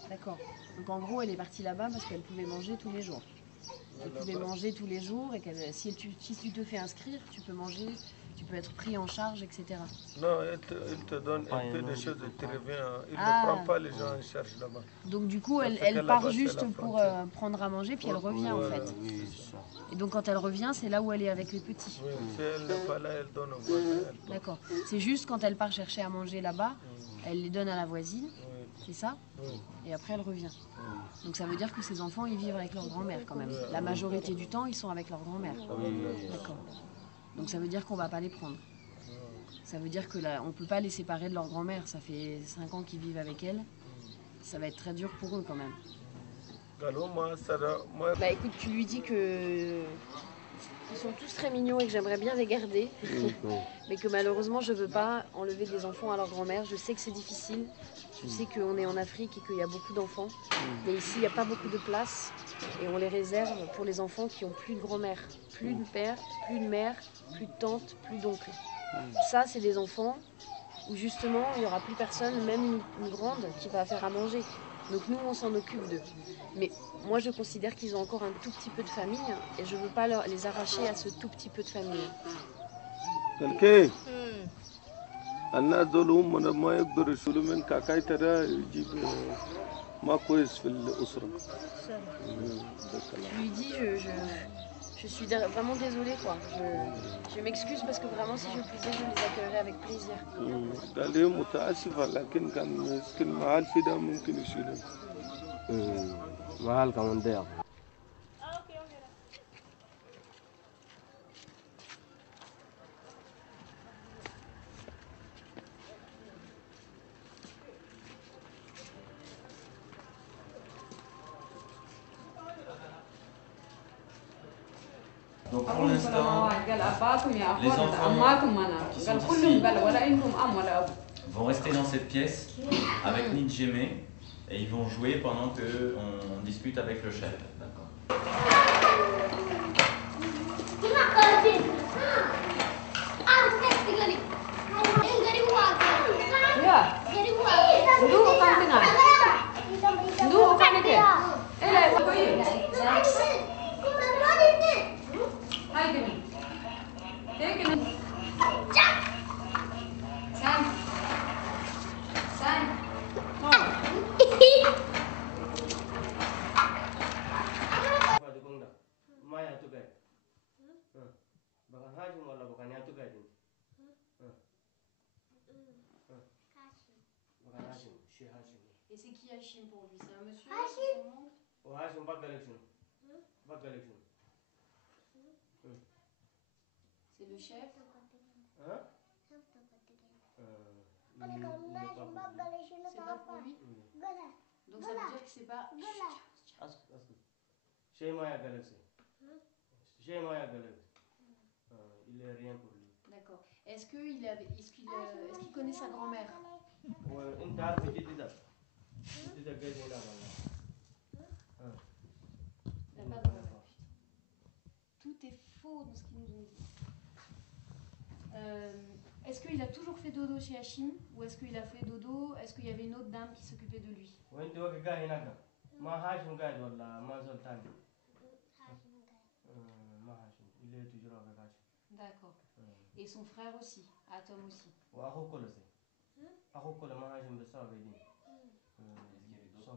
D'accord. Donc en gros, elle est partie là-bas parce qu'elle pouvait manger tous les jours. Elle pouvait manger tous les jours et si tu te fais inscrire, tu peux manger, tu peux être pris en charge, etc. Non, il te donne un peu de choses et tu reviens. Il ne prend pas les gens en charge là-bas. Donc du coup, elle part juste pour prendre à manger, puis elle revient en fait. Et donc quand elle revient, c'est là où elle est avec les petits. Oui, si elle n'est pas là, elle donne au voisin. D'accord. C'est juste quand elle part chercher à manger là-bas, elle les donne à la voisine, c'est ça? Et après elle revient. Donc ça veut dire que ces enfants, ils vivent avec leur grand-mère quand même. La majorité du temps, ils sont avec leur grand-mère. D'accord. Donc ça veut dire qu'on ne va pas les prendre. Ça veut dire que là, on ne peut pas les séparer de leur grand-mère. Ça fait 5 ans qu'ils vivent avec elle. Ça va être très dur pour eux quand même. Bah écoute, tu lui dis que ils sont tous très mignons et que j'aimerais bien les garder. Mais que malheureusement je ne veux pas enlever des enfants à leur grand-mère. Je sais que c'est difficile. Je sais qu'on est en Afrique et qu'il y a beaucoup d'enfants. Mais ici, il n'y a pas beaucoup de place. Et on les réserve pour les enfants qui n'ont plus de grand-mère, plus de père, plus de mère, plus de tante, plus d'oncle. Ça, c'est des enfants où justement, il n'y aura plus personne, même une grande, qui va faire à manger. Donc nous, on s'en occupe d'eux. Mais moi, je considère qu'ils ont encore un tout petit peu de famille et je ne veux pas les arracher à ce tout petit peu de famille. الناس دول هم لما يقدروا يشيلوا من كاكاي ترى يجيب ما كويس في الأسرة. Je lui dis, je suis vraiment désolée quoi. Je m'excuse parce que vraiment si je pouvais, je les accueillerais avec plaisir. قال لي متأسفة لكن كان مسكين محل في ده ممكن يشيلوا. محل كمان ده. Donc pour l'instant, les enfants vont rester dans cette pièce avec Nidjeme et ils vont jouer pendant qu'on discute avec le chef. D'accord. Et c'est qui Hachim pour lui? C'est un monsieur? Hachim c'est le chef? C'est pas pour lui? Donc ça veut dire que c'est pas... Il est rien pour lui. D'accord. Est-ce qu'il connaît sa grand-mère? Tout est faux dans ce qu'ils nous ont dit. Est-ce qu'il a toujours fait dodo chez Hachim? Ou est-ce qu'il a fait dodo? Est-ce qu'il y avait une autre dame qui s'occupait de lui? Il est toujours avec Hachim. D'accord. Et son frère aussi, Atom aussi. Son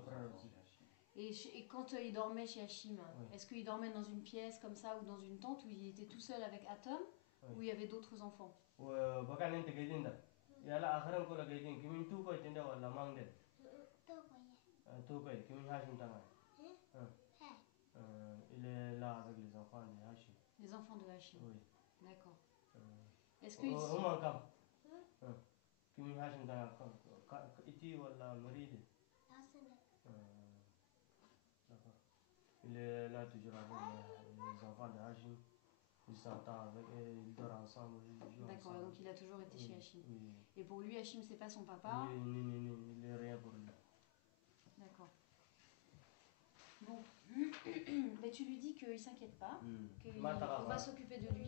frère aussi. Et quand il dormait chez Hachim, est-ce qu'il dormait dans une pièce comme ça ou dans une tente où il était tout seul avec Atom ou il y avait d'autres enfants? Il est là avec les enfants de Hachim. Les enfants de Hachim. Oui. D'accord. Est-ce que il est là toujours avec les enfants de Hachim. Il s'entend avec eux, ils dorment ensemble. D'accord, donc il a toujours été chez Hachim. Oui. Et pour lui, Hachim, c'est pas son papa? Oui, il n'est rien pour lui. D'accord. Bon, mais tu lui dis qu'il ne s'inquiète pas, qu'on va s'occuper de lui.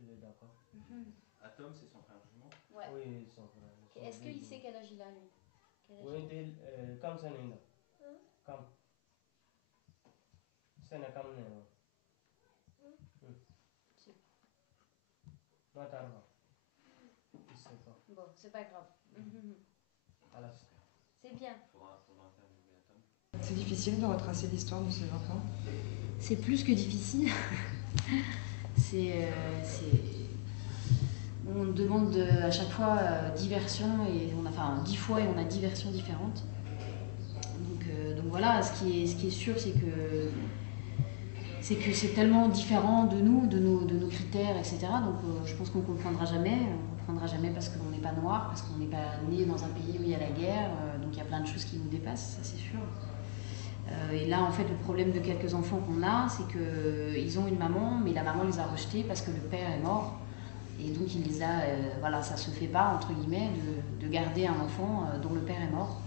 Il est d'accord. Atom, c'est son frère jumeau? Ouais. Oui, son frère. Est-ce qu'il sait quel âge il a, lui? Oui, comme ça, Nina. Comme. C'est un comme Nina. Bon, c'est pas grave. C'est bien. C'est difficile de retracer l'histoire de ces enfants? C'est plus que difficile. On demande à chaque fois diversion et on a 10 fois et on a 10 versions différentes. Donc voilà, ce qui est sûr, c'est que c'est tellement différent de nous, de nos critères, etc. Donc je pense qu'on ne comprendra jamais. On ne comprendra jamais parce qu'on n'est pas noir, parce qu'on n'est pas né dans un pays où il y a la guerre. Donc il y a plein de choses qui nous dépassent, ça c'est sûr. Et là, en fait, le problème de quelques enfants qu'on a, c'est qu'ils ont une maman, mais la maman les a rejetés parce que le père est mort. Et donc il les a, voilà, ça se fait pas, entre guillemets, de garder un enfant dont le père est mort.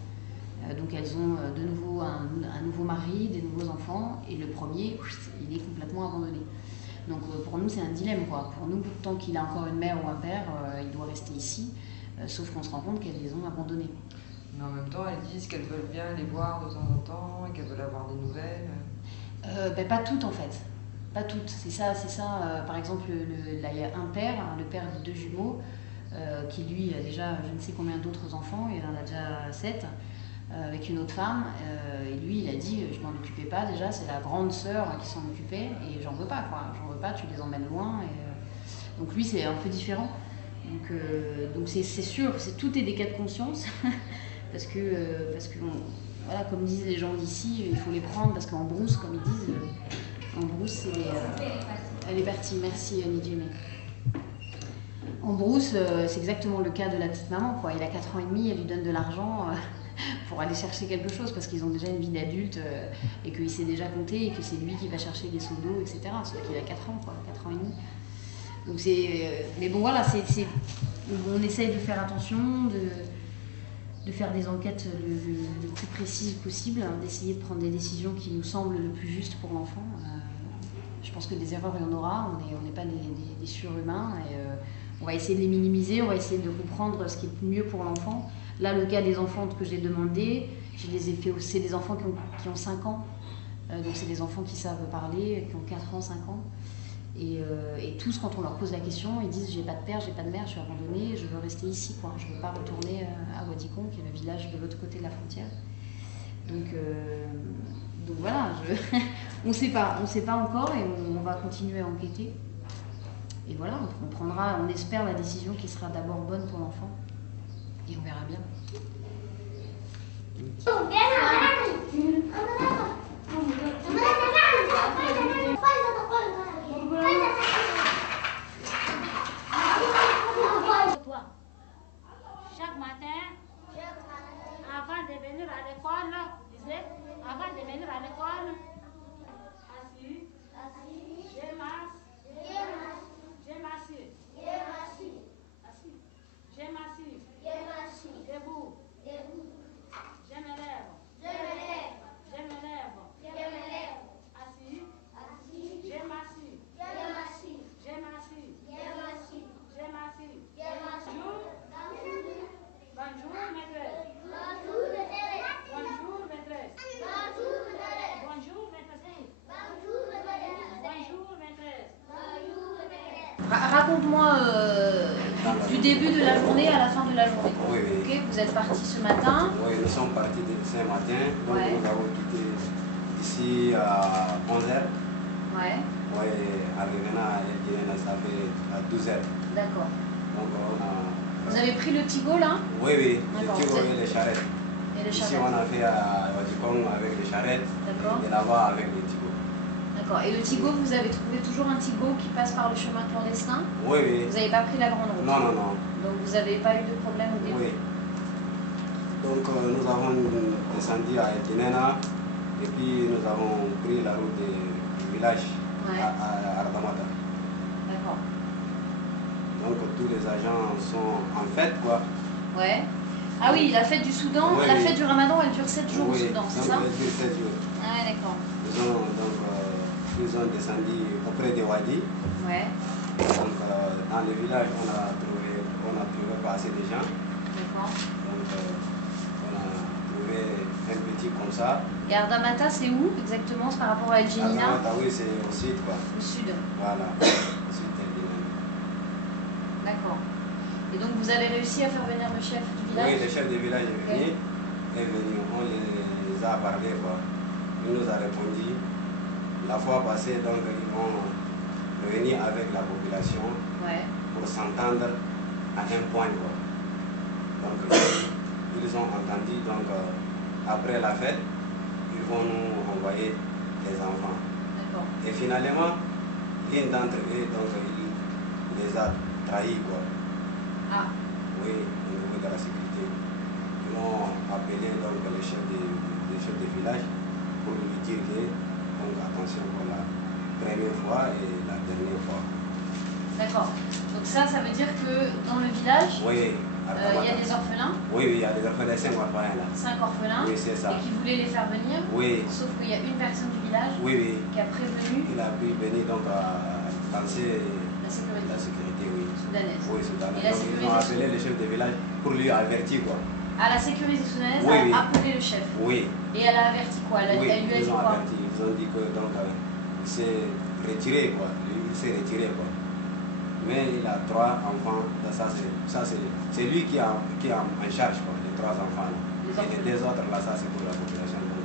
Donc elles ont de nouveau un nouveau mari, des nouveaux enfants, et le premier, il est complètement abandonné. Donc pour nous, c'est un dilemme, quoi. Pour nous, tant qu'il a encore une mère ou un père, il doit rester ici, sauf qu'on se rend compte qu'elles les ont abandonnés. Mais en même temps, elles disent qu'elles veulent bien les voir de temps en temps et qu'elles veulent avoir des nouvelles. Pas toutes, en fait. Pas toutes. C'est ça. Par exemple, là, il y a un père, le père de 2 jumeaux, qui lui a déjà je ne sais combien d'autres enfants, il en a déjà 7. Avec une autre femme, et lui il a dit je m'en occupais pas déjà, c'est la grande sœur qui s'en occupait et j'en veux pas quoi, tu les emmènes loin. Donc lui c'est un peu différent, donc c'est sûr, tout est des cas de conscience parce que voilà, comme disent les gens d'ici, il faut les prendre parce qu'en brousse, comme ils disent, en brousse elle est partie, merci Nidjeme. En brousse c'est exactement le cas de la petite maman quoi, il a 4 ans et demi, elle lui donne de l'argent pour aller chercher quelque chose parce qu'ils ont déjà une vie d'adulte et qu'il sait déjà compter et que c'est lui qui va chercher les seaux d'eau, etc. Sauf qu'il a 4 ans, quoi, 4 ans et demi. Donc mais bon voilà, on essaye de faire attention, de faire des enquêtes le plus précises possible, hein, d'essayer de prendre des décisions qui nous semblent le plus justes pour l'enfant. Je pense que des erreurs il y en aura, on n'est pas des surhumains et on va essayer de les minimiser, on va essayer de comprendre ce qui est mieux pour l'enfant. Là, le cas des enfants que j'ai demandé, je les ai fait aussi, c'est des enfants qui ont 5 ans, donc c'est des enfants qui savent parler, qui ont 4 ans, 5 ans. Et tous, quand on leur pose la question, ils disent j'ai pas de père, j'ai pas de mère, je suis abandonnée, je veux rester ici, quoi. Je veux pas retourner à Wadikon, qui est le village de l'autre côté de la frontière. Donc voilà, on sait pas encore et on va continuer à enquêter. Et voilà, on prendra, on espère la décision qui sera d'abord bonne pour l'enfant. Et on verra bien. Chaque matin, avant de venir à l'école, avant de venir à l'école, assis, je m'assieds, debout, je me lève, assis, je m'assieds, bonjour maîtresse, bonjour maîtresse, bonjour maîtresse. Raconte-moi Du début de la journée à la fin de la journée. Oui, oui. Ok, vous êtes parti ce matin. Oui, nous sommes partis ce matin. Donc Ouais. nous avons quitté ici à 11h. Ouais, Oui, arrivé à Guinée, ça fait à 12h. d'accord. Donc on a... Vous avez pris le Tigo là? Oui, oui, les D'accord, Tigo vous et les charrettes. Et les Ici charrettes. on a fait à Watikong avec les charrettes. D'accord. Et là-bas avec les Tigo. D'accord. Et le Tigo, vous avez trouvé toujours un Tigo qui passe par le chemin clandestin? Oui, oui. Vous n'avez pas pris la grande route? Non, non, non. Donc vous n'avez pas eu de problème au début? Oui. Donc nous avons descendu à Etinena et puis nous avons pris la route du village Ouais. à Ardamata. D'accord. Donc tous les agents sont en fête quoi. Ouais. Ah oui, la fête du Soudan, Oui, la oui. fête du Ramadan, elle dure 7 jours au Oui, Soudan, c'est ça? donc elle dure 7 jours. Ah ouais, d'accord. Ils ont descendu auprès de Wadi. Ouais. Donc dans le village on a trouvé pas assez de gens. D'accord. Donc on a trouvé un petit comme ça. Et Ardamata, c'est où exactement? C'est par rapport à El Génina? Ardamata, oui, c'est au sud quoi. Au sud. Voilà, au sud d'El Génina. D'accord. Et donc vous avez réussi à faire venir le chef du village? Oui, le chef du village est venu, on les a parlé quoi. Il nous a répondu. La fois passée, donc ils vont revenir avec la population pour s'entendre à un point quoi. Donc ils ont entendu, donc après la fête, ils vont nous envoyer des enfants. Et finalement, l'une d'entre eux, donc il les a trahis quoi. Ah. Oui, au niveau de la sécurité. Ils ont appelé donc le chef du village pour lui dire que donc attention pour la première fois et la dernière fois. D'accord. Donc ça veut dire que dans le village, Oui. il y a des orphelins? Oui, oui, il y a des orphelins, 5 orphelins là. 5 orphelins? Oui, c'est ça. Et qui voulaient les faire venir? Oui. Sauf qu'il y a une personne du village qui a prévenu Il a pu venir donc à penser la sécurité, oui. soudanaise. Oui, soudanaise. Et la Donc ils ont appelé le chef de village pour lui avertir quoi. Ah, la sécurité soudanaise Oui, oui. a appelé le chef? Oui. Et elle a averti quoi? Elle Oui, lui a dit ils ont quoi? averti. Ils ont dit que donc il s'est retiré quoi. Il s'est retiré quoi. Mais il a 3 enfants. C'est lui qui est en charge quoi, les 3 enfants là. Et les 2 autres là, ça c'est pour la population. Donc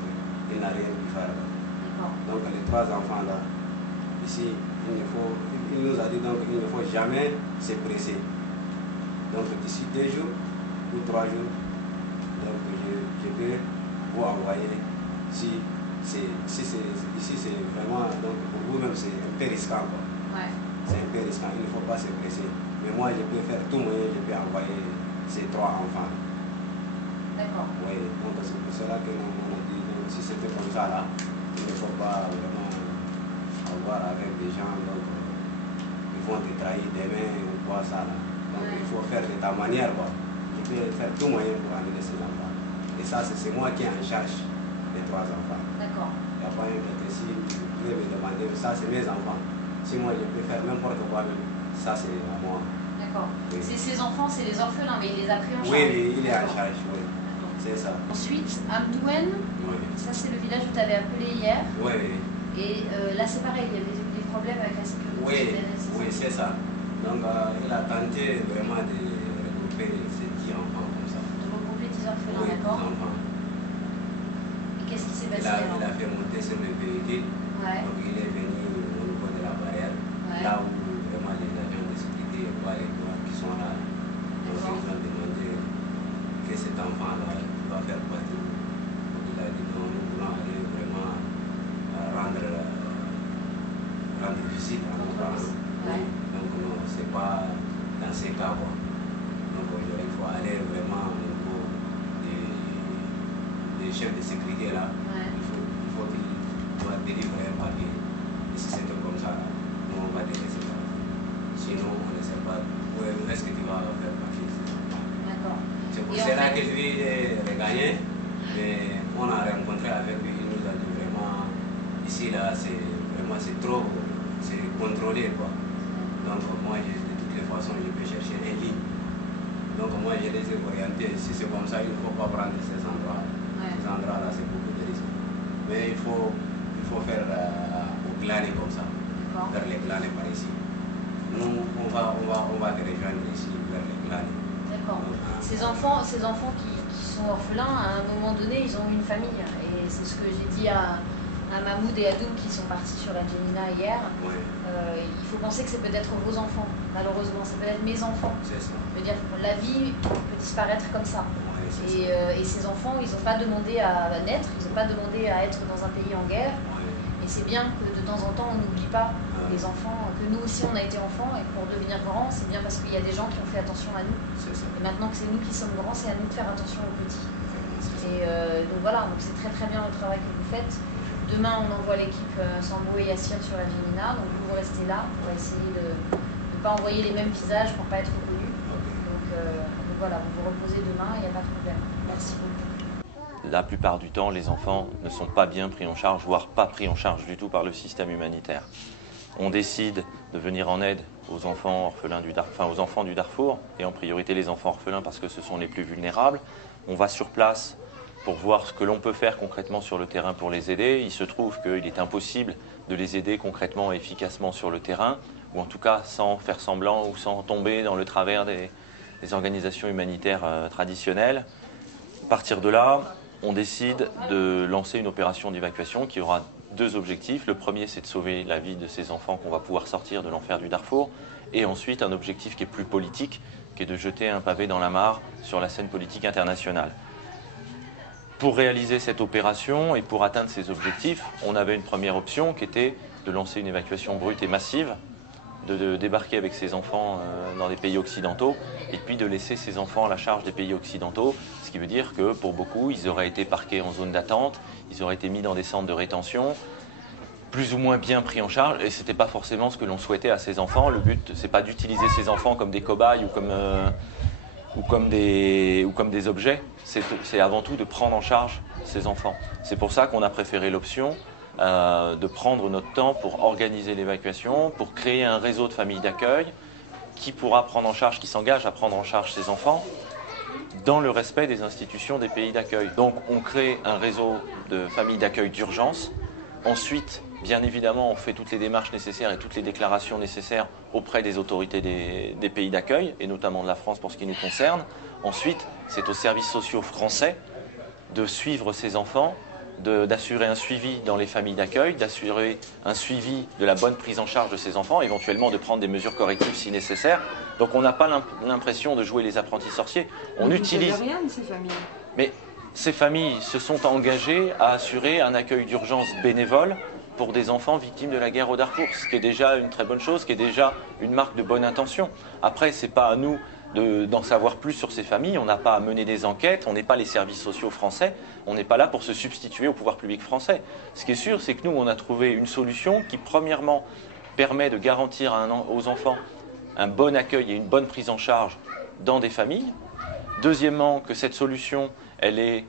il n'a rien pu faire. Donc les 3 enfants là, ici, il nous a dit donc il ne faut jamais se presser. Donc d'ici 2 jours ou 3 jours, donc je peux vous envoyer si ici c'est vraiment, donc pour vous-même c'est un peu risquant quoi. C'est un peu risquant, il ne faut pas se presser. Mais moi je peux faire tout moyen, je peux envoyer ces 3 enfants. D'accord. Oui, donc c'est pour cela que on a dit, donc, si c'était comme ça là, il ne faut pas vraiment avoir avec des gens, donc ils vont te trahir demain ou quoi ça là. Donc il faut faire de ta manière quoi. Je peux faire tout moyen pour amener ces enfants. Et ça c'est moi qui est en charge des 3 enfants. D'accord. Il n'y a pas un que si vous pouvez me demander, ça c'est mes enfants. Si moi je peux faire n'importe quoi, ça c'est à moi. D'accord. Oui. Ces enfants, c'est les orphelins, mais il les a pris en charge? Oui, il est en charge, oui. C'est ça. Ensuite, Amdouen, ça c'est le village où tu avais appelé hier. Oui, oui. Et là c'est pareil, il y avait des problèmes avec la sécurité. Oui, c'est ça. Donc il a tenté vraiment de regrouper ces 10 enfants comme ça. De regrouper 10 orphelins, d'accord. Et qu'est-ce qui s'est passé alors? Il a fait monter sur le véhicule. Donc il est venu au niveau de la barrière, là où vraiment les agents de sécurité qui sont là. Donc ils ont demandé que cet enfant-là va faire partie. Donc il a dit non, nous voulons aller vraiment rendre visite à nos parents. Donc non, c'est pas dans ces cas. Quoi. Donc il faut aller vraiment au niveau des chefs de sécurité là. Il faut qu'ils doivent délivrer un papier. Et si c'est comme ça, nous on va les laisser faire. Sinon on ne sait pas où est-ce que tu vas faire partie. C'est pour cela que lui est regagné. Mais on a rencontré avec lui, il nous a dit vraiment ici là c'est trop, c'est contrôlé quoi. Donc moi de toutes les façons je peux chercher un lit. Donc moi je les ai orientés, si c'est comme ça il ne faut pas prendre ces endroits. Ces endroits là c'est beaucoup de risques. Mais il faut faire au glané comme ça, faire les glanés par ici. Nous on va te rejoindre ici vers Ces enfants qui sont orphelins, à un moment donné, ils ont une famille. Et c'est ce que j'ai dit à Mahmoud et Adoum qui sont partis sur El Jenina hier. Il faut penser que c'est peut-être vos enfants, malheureusement, c'est peut-être mes enfants. Je veux dire, la vie peut disparaître comme ça. Et ces enfants, ils n'ont pas demandé à naître, ils n'ont pas demandé à être dans un pays en guerre. Et c'est bien que de temps en temps, on n'oublie pas les enfants, que nous aussi on a été enfants, et pour devenir grands, c'est bien parce qu'il y a des gens qui ont fait attention à nous. Et maintenant que c'est nous qui sommes grands, c'est à nous de faire attention aux petits. Et donc voilà, donc c'est très très bien le travail que vous faites. Demain, on envoie l'équipe Sambo et Yassir sur El Jenina, donc vous restez là, on va essayer de ne pas envoyer les mêmes visages pour ne pas être reconnus. Donc voilà, vous vous reposez demain, il n'y a pas de problème. Merci beaucoup. La plupart du temps, les enfants ne sont pas bien pris en charge, voire pas pris en charge du tout par le système humanitaire. On décide de venir en aide aux enfants orphelins aux enfants du Darfour, et en priorité les enfants orphelins parce que ce sont les plus vulnérables. On va sur place pour voir ce que l'on peut faire concrètement sur le terrain pour les aider. Il se trouve qu'il est impossible de les aider concrètement et efficacement sur le terrain, ou en tout cas sans faire semblant ou sans tomber dans le travers des organisations humanitaires traditionnelles. À partir de là, on décide de lancer une opération d'évacuation qui aura deux objectifs. Le premier, c'est de sauver la vie de ces enfants qu'on va pouvoir sortir de l'enfer du Darfour. Et ensuite, un objectif qui est plus politique, qui est de jeter un pavé dans la mare sur la scène politique internationale. Pour réaliser cette opération et pour atteindre ces objectifs, on avait une première option qui était de lancer une évacuation brute et massive, de débarquer avec ces enfants dans des pays occidentaux et puis de laisser ces enfants à la charge des pays occidentaux, ce qui veut dire que pour beaucoup, ils auraient été parqués en zone d'attente, ils auraient été mis dans des centres de rétention, plus ou moins bien pris en charge, et ce n'était pas forcément ce que l'on souhaitait à ces enfants. Le but, c'est pas d'utiliser ces enfants comme des cobayes ou comme des objets, c'est avant tout de prendre en charge ces enfants. C'est pour ça qu'on a préféré l'option de prendre notre temps pour organiser l'évacuation, pour créer un réseau de familles d'accueil qui pourra prendre en charge, qui s'engage à prendre en charge ces enfants dans le respect des institutions des pays d'accueil. Donc on crée un réseau de familles d'accueil d'urgence. Ensuite, bien évidemment, on fait toutes les démarches nécessaires et toutes les déclarations nécessaires auprès des autorités des pays d'accueil, et notamment de la France pour ce qui nous concerne. Ensuite, c'est aux services sociaux français de suivre ces enfants, d'assurer un suivi dans les familles d'accueil, d'assurer un suivi de la bonne prise en charge de ces enfants, éventuellement de prendre des mesures correctives si nécessaire. Donc on n'a pas l'impression de jouer les apprentis sorciers. On utilise... Vous ne rien de ces familles. Mais ces familles se sont engagées à assurer un accueil d'urgence bénévole pour des enfants victimes de la guerre au Darfour, ce qui est déjà une très bonne chose, ce qui est déjà une marque de bonne intention. Après, ce n'est pas à nous d'en savoir plus sur ces familles, on n'a pas à mener des enquêtes, on n'est pas les services sociaux français, on n'est pas là pour se substituer au pouvoir public français. Ce qui est sûr, c'est que nous, on a trouvé une solution qui, premièrement, permet de garantir aux enfants un bon accueil et une bonne prise en charge dans des familles. Deuxièmement, que cette solution, elle est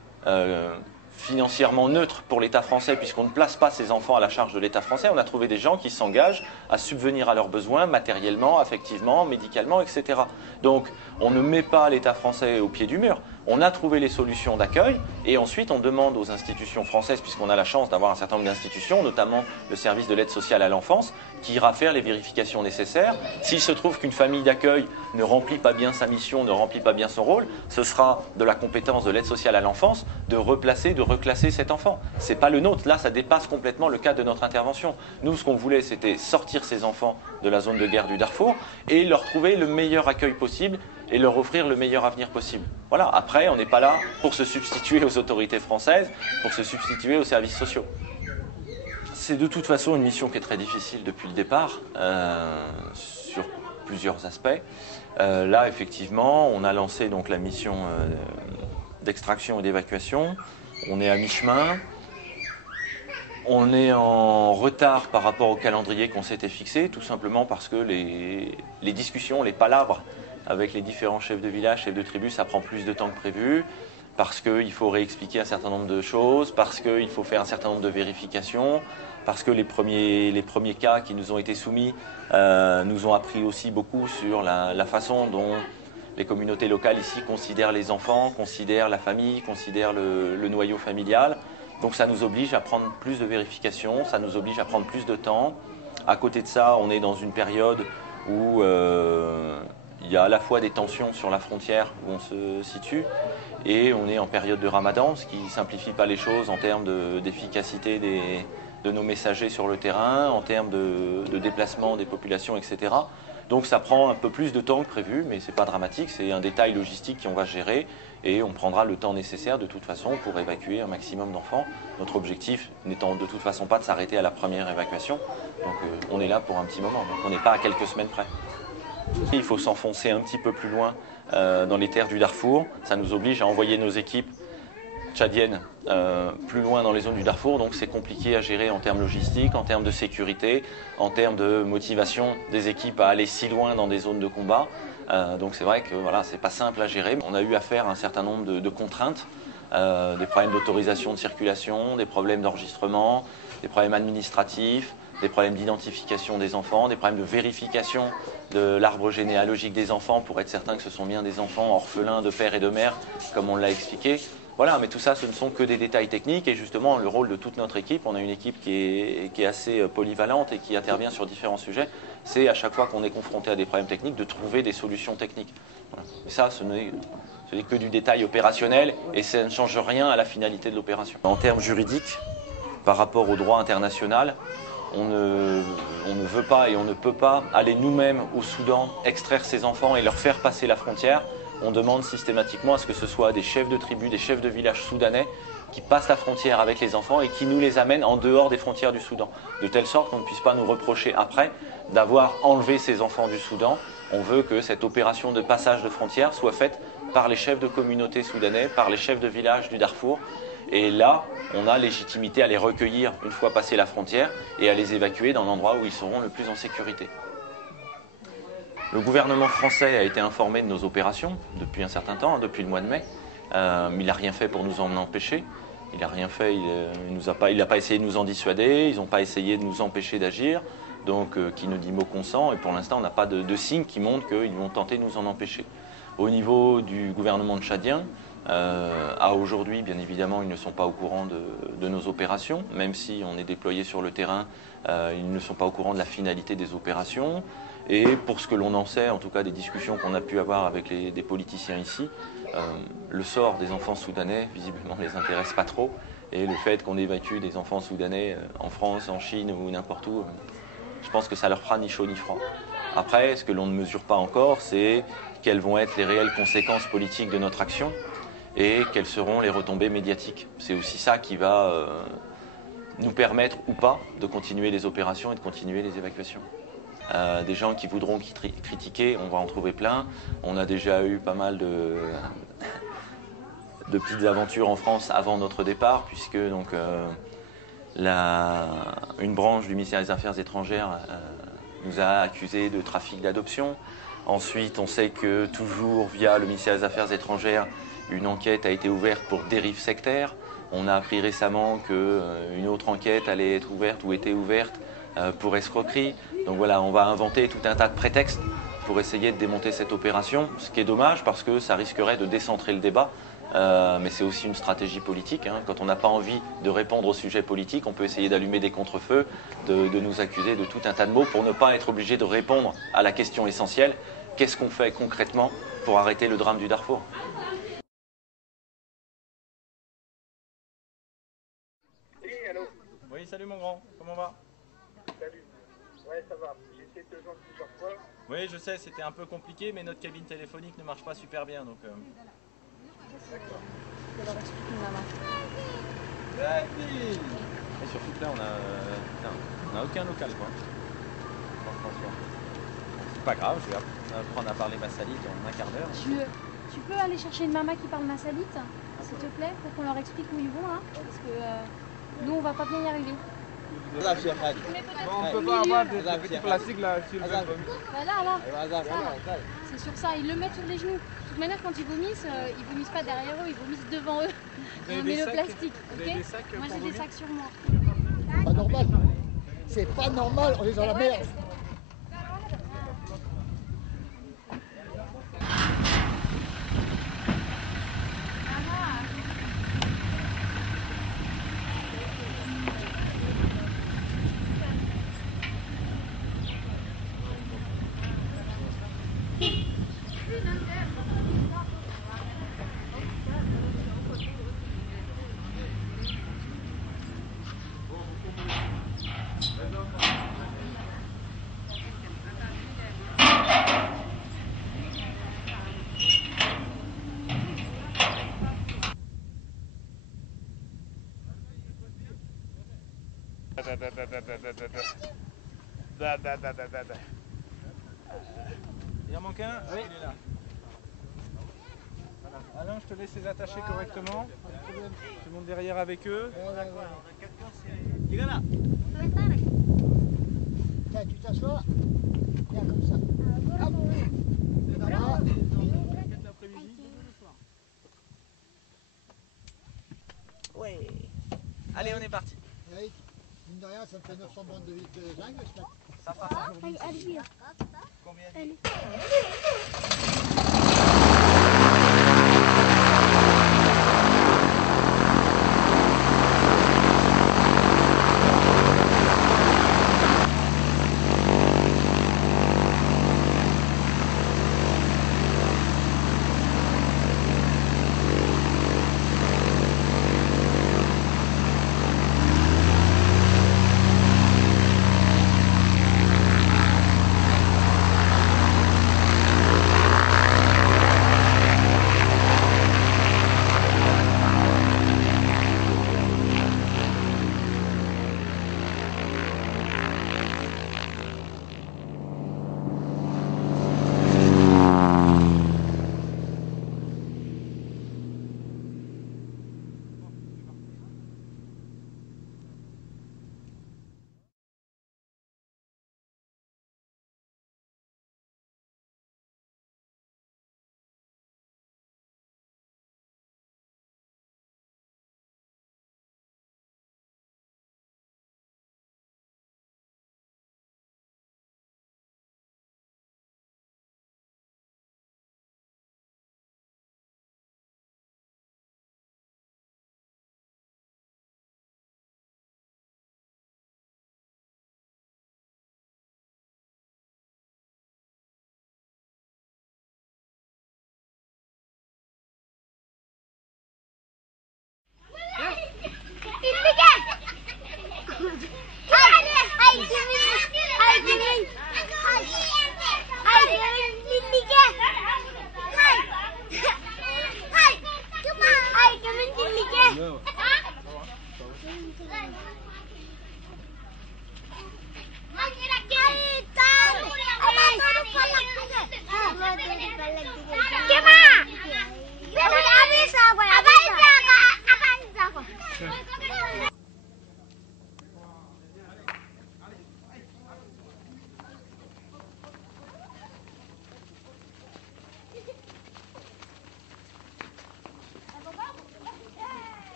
financièrement neutre pour l'État français, puisqu'on ne place pas ces enfants à la charge de l'État français. On a trouvé des gens qui s'engagent à subvenir à leurs besoins matériellement, affectivement, médicalement, etc. Donc on ne met pas l'État français au pied du mur. On a trouvé les solutions d'accueil et ensuite on demande aux institutions françaises, puisqu'on a la chance d'avoir un certain nombre d'institutions, notamment le service de l'aide sociale à l'enfance, qui ira faire les vérifications nécessaires. S'il se trouve qu'une famille d'accueil ne remplit pas bien sa mission, ne remplit pas bien son rôle, ce sera de la compétence de l'aide sociale à l'enfance de replacer, de reclasser cet enfant. Ce n'est pas le nôtre, là ça dépasse complètement le cadre de notre intervention. Nous, ce qu'on voulait, c'était sortir ces enfants de la zone de guerre du Darfour et leur trouver le meilleur accueil possible et leur offrir le meilleur avenir possible. Voilà, après, on n'est pas là pour se substituer aux autorités françaises, pour se substituer aux services sociaux. C'est de toute façon une mission qui est très difficile depuis le départ, sur plusieurs aspects. Là, effectivement, on a lancé donc la mission d'extraction et d'évacuation. On est à mi-chemin. On est en retard par rapport au calendrier qu'on s'était fixé, tout simplement parce que les discussions, les palabres avec les différents chefs de village, chefs de tribu, ça prend plus de temps que prévu, parce qu'il faut réexpliquer un certain nombre de choses, parce qu'il faut faire un certain nombre de vérifications, parce que les premiers cas qui nous ont été soumis nous ont appris aussi beaucoup sur la façon dont les communautés locales ici considèrent les enfants, considèrent la famille, considèrent le noyau familial. Donc ça nous oblige à prendre plus de vérifications, ça nous oblige à prendre plus de temps. À côté de ça, on est dans une période où il il y a à la fois des tensions sur la frontière où on se situe et on est en période de Ramadan, ce qui ne simplifie pas les choses en termes d'efficacité de nos messagers sur le terrain, en termes de déplacement des populations, etc. Donc ça prend un peu plus de temps que prévu, mais ce n'est pas dramatique, c'est un détail logistique qu'on va gérer et on prendra le temps nécessaire de toute façon pour évacuer un maximum d'enfants. Notre objectif n'étant de toute façon pas de s'arrêter à la première évacuation, donc on est là pour un petit moment, donc on n'est pas à quelques semaines près. Il faut s'enfoncer un petit peu plus loin dans les terres du Darfour, ça nous oblige à envoyer nos équipes tchadiennes plus loin dans les zones du Darfour, donc c'est compliqué à gérer en termes logistiques, en termes de sécurité, en termes de motivation des équipes à aller si loin dans des zones de combat. Donc c'est vrai que voilà, c'est pas simple à gérer. On a eu affaire à un certain nombre de contraintes, des problèmes d'autorisation de circulation, des problèmes d'enregistrement, des problèmes administratifs, des problèmes d'identification des enfants, des problèmes de vérification de l'arbre généalogique des enfants pour être certain que ce sont bien des enfants orphelins de père et de mère, comme on l'a expliqué. Voilà, mais tout ça, ce ne sont que des détails techniques et justement le rôle de toute notre équipe, on a une équipe qui est assez polyvalente et qui intervient sur différents sujets, c'est à chaque fois qu'on est confronté à des problèmes techniques de trouver des solutions techniques. Voilà. Et ça, ce n'est que du détail opérationnel et ça ne change rien à la finalité de l'opération. En termes juridiques, par rapport au droit international, on ne veut pas et on ne peut pas aller nous-mêmes au Soudan extraire ces enfants et leur faire passer la frontière. On demande systématiquement à ce que ce soit des chefs de tribus, des chefs de village soudanais qui passent la frontière avec les enfants et qui nous les amènent en dehors des frontières du Soudan. De telle sorte qu'on ne puisse pas nous reprocher après d'avoir enlevé ces enfants du Soudan. On veut que cette opération de passage de frontière soit faite par les chefs de communauté soudanais, par les chefs de village du Darfour. Et là, on a légitimité à les recueillir une fois passé la frontière et à les évacuer dans l'endroit où ils seront le plus en sécurité. Le gouvernement français a été informé de nos opérations depuis un certain temps, depuis le mois de mai. Il n'a rien fait pour nous en empêcher. Il n'a rien fait, il n'a pas essayé de nous en dissuader, ils n'ont pas essayé de nous empêcher d'agir. Donc, qui ne dit mot consent. Et pour l'instant, on n'a pas de signes qui montrent qu'ils vont tenter de nous en empêcher. Au niveau du gouvernement tchadien, à aujourd'hui, bien évidemment, ils ne sont pas au courant de nos opérations. Même si on est déployé sur le terrain, ils ne sont pas au courant de la finalité des opérations. Et pour ce que l'on en sait, en tout cas des discussions qu'on a pu avoir avec des politiciens ici, le sort des enfants soudanais, visiblement, ne les intéresse pas trop. Et le fait qu'on évacue des enfants soudanais en France, en Chine ou n'importe où, je pense que ça leur fera ni chaud ni froid. Après, ce que l'on ne mesure pas encore, c'est quelles vont être les réelles conséquences politiques de notre action et quelles seront les retombées médiatiques. C'est aussi ça qui va nous permettre ou pas de continuer les opérations et de continuer les évacuations. Des gens qui voudront critiquer, on va en trouver plein. On a déjà eu pas mal de petites aventures en France avant notre départ, puisque donc, une branche du ministère des Affaires étrangères nous a accusés de trafic d'adoption. Ensuite, on sait que toujours via le ministère des Affaires étrangères, une enquête a été ouverte pour dérive sectaire. On a appris récemment qu'une autre enquête allait être ouverte ou était ouverte pour escroquerie. Donc voilà, on va inventer tout un tas de prétextes pour essayer de démonter cette opération, ce qui est dommage parce que ça risquerait de décentrer le débat, mais c'est aussi une stratégie politique. Hein. Quand on n'a pas envie de répondre au sujet politique, on peut essayer d'allumer des contre-feux, de nous accuser de tout un tas de mots pour ne pas être obligé de répondre à la question essentielle. Qu'est-ce qu'on fait concrètement pour arrêter le drame du Darfour ? Oui, salut mon grand, comment va? Salut. Ouais, ça va. J'ai essayé de te joindre plusieurs fois. Oui, je sais, c'était un peu compliqué, mais notre cabine téléphonique ne marche pas super bien, donc... D'accord. Je leur explique maman. Et surtout que là, on a aucun local, quoi. Franchement. C'est pas grave, je vais apprendre à parler massalite en un quart d'heure. Tu peux aller chercher une maman qui parle massalite, s'il te plaît, pour qu'on leur explique où ils vont, hein, parce que nous, on va pas bien y arriver. Bon, on peut pas avoir des petits plastiques là sur le vomi. Là. C'est sur ça, ils le mettent sur les genoux. De toute manière, quand ils vomissent pas derrière eux, ils vomissent devant eux. On met le plastique, ok? Moi j'ai des sacs sur moi. Pas normal. C'est pas normal, on est dans la merde. Il en manque un? Oui. Il est là. Voilà. Alain, je te laisse les attacher correctement. Tu montes derrière avec eux. Il est là. Tiens, tu t'assois. Viens comme ça. Hop. Voilà. Ouais. Allez, on est parti. Oui, mine de rien, ça me fait 900 bandes de zinc. Ça fera ça. Combien?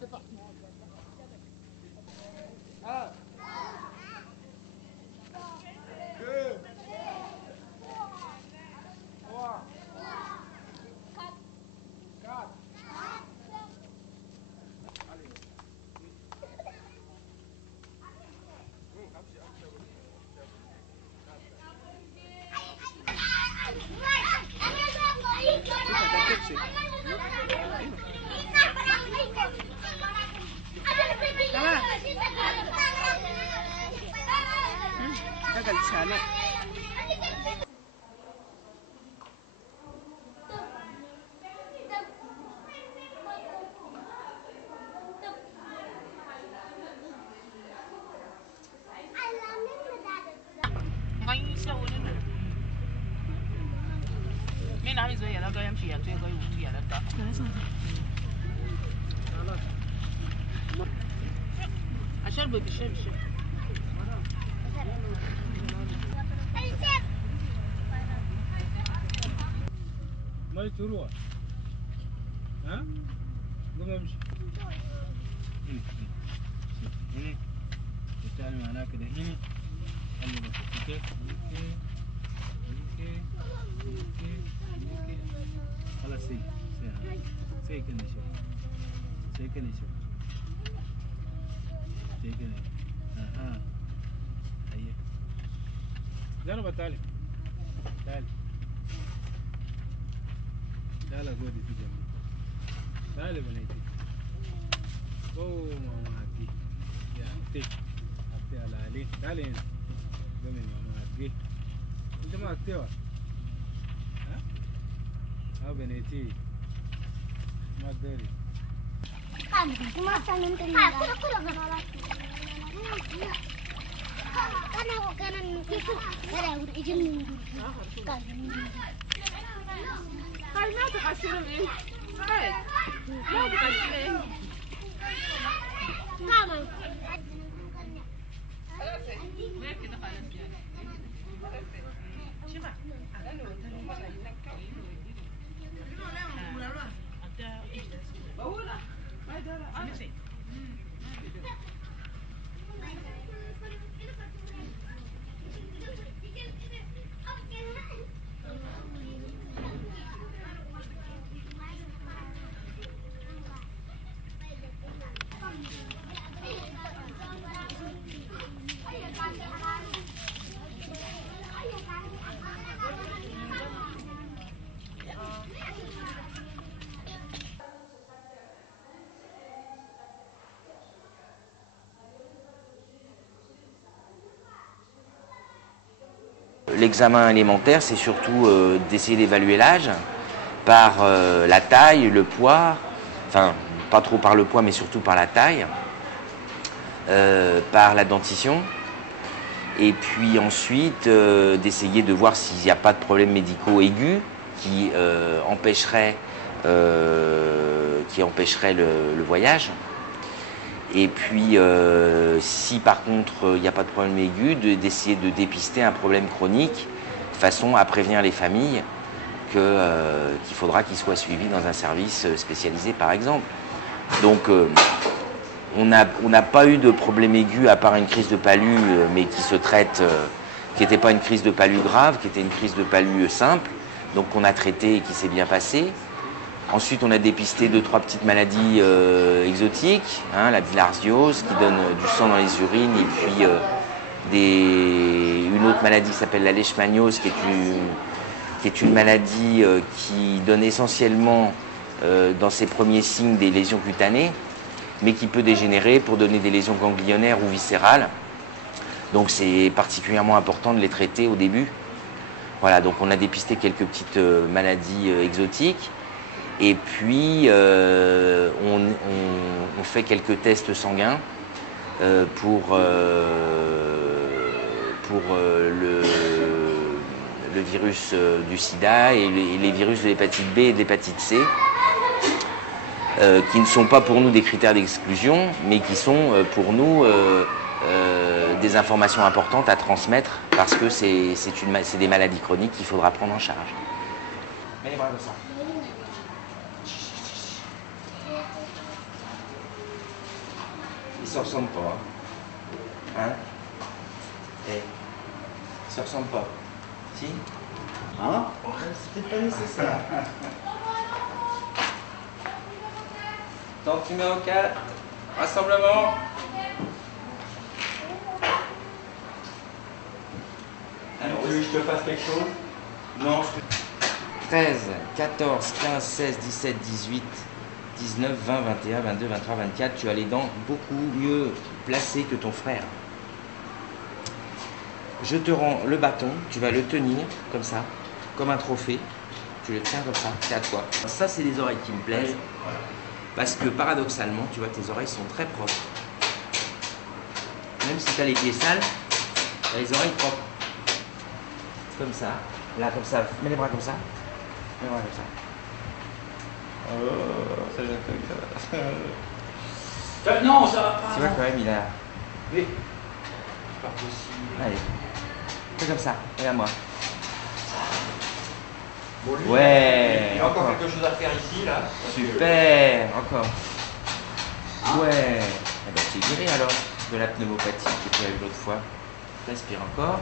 C'est parti. Ah. 2, 3, 4. Allez. ما تروح ها قوم امشي هنا تعالي معنا كده هنا خلي بس اوكي اوكي خلاص سي كده شوف سي كده شوف سي كده اها هيا جرب تعالي تعالي تعالى قولي في جنبي تعالي بنيتي اوه ماماتي يا اختي اختي على علي تعالي هنا L'examen élémentaire, c'est surtout d'essayer d'évaluer l'âge par la taille, le poids, enfin pas trop par le poids mais surtout par la taille, par la dentition, et puis ensuite d'essayer de voir s'il n'y a pas de problèmes médicaux aigus qui empêcheraient le voyage. Et puis, si par contre il n'y a pas de problème aigu, d'essayer de dépister un problème chronique, de façon à prévenir les familles qu'il faudra qu'ils soient suivis dans un service spécialisé par exemple. Donc on n'a pas eu de problème aigu à part une crise de palu, mais qui se traite, qui n'était pas une crise de palu grave, qui était une crise de palu simple, donc qu'on a traité et qui s'est bien passé. Ensuite, on a dépisté 2-3 petites maladies exotiques, hein, la bilharziose qui donne du sang dans les urines, et puis une autre maladie qui s'appelle la leishmaniose, qui est une maladie qui donne essentiellement dans ses premiers signes des lésions cutanées, mais qui peut dégénérer pour donner des lésions ganglionnaires ou viscérales. Donc c'est particulièrement important de les traiter au début. Voilà, donc on a dépisté quelques petites maladies exotiques. Et puis, on fait quelques tests sanguins pour le virus du sida et les virus de l'hépatite B et de l'hépatite C, qui ne sont pas pour nous des critères d'exclusion, mais qui sont pour nous des informations importantes à transmettre, parce que c'est des maladies chroniques qu'il faudra prendre en charge. Mets les bras comme ça. Ils se ressemblent pas. Hein? Eh, ils se ressemblent pas. Si? Hein? C'était pas nécessaire. Donc numéro 4, rassemblement. Alors, tu veux que je te fasse quelque chose? Non, je te... 13, 14, 15, 16, 17, 18, 19, 20, 21, 22, 23, 24, tu as les dents beaucoup mieux placées que ton frère. Je te rends le bâton, tu vas le tenir comme ça, comme un trophée. Tu le tiens comme ça, c'est à toi. Ça, c'est des oreilles qui me plaisent, parce que paradoxalement, tu vois, tes oreilles sont très propres. Même si tu as les pieds sales, tu as les oreilles propres. Comme ça, là, comme ça, mets les bras comme ça. Mets les bras comme ça. Oh, ça vient comme ça. Non, ça va pas. Tu vois quand même, il a... Oui. C'est pas possible. Allez. Fais comme ça, regarde-moi. Bon, lui, ouais. Il y a encore quelque chose à faire ici, là. Super, encore. Hein? Ouais. Eh ben, tu es guéri alors de la pneumopathie que tu as eu l'autre fois. Respire encore.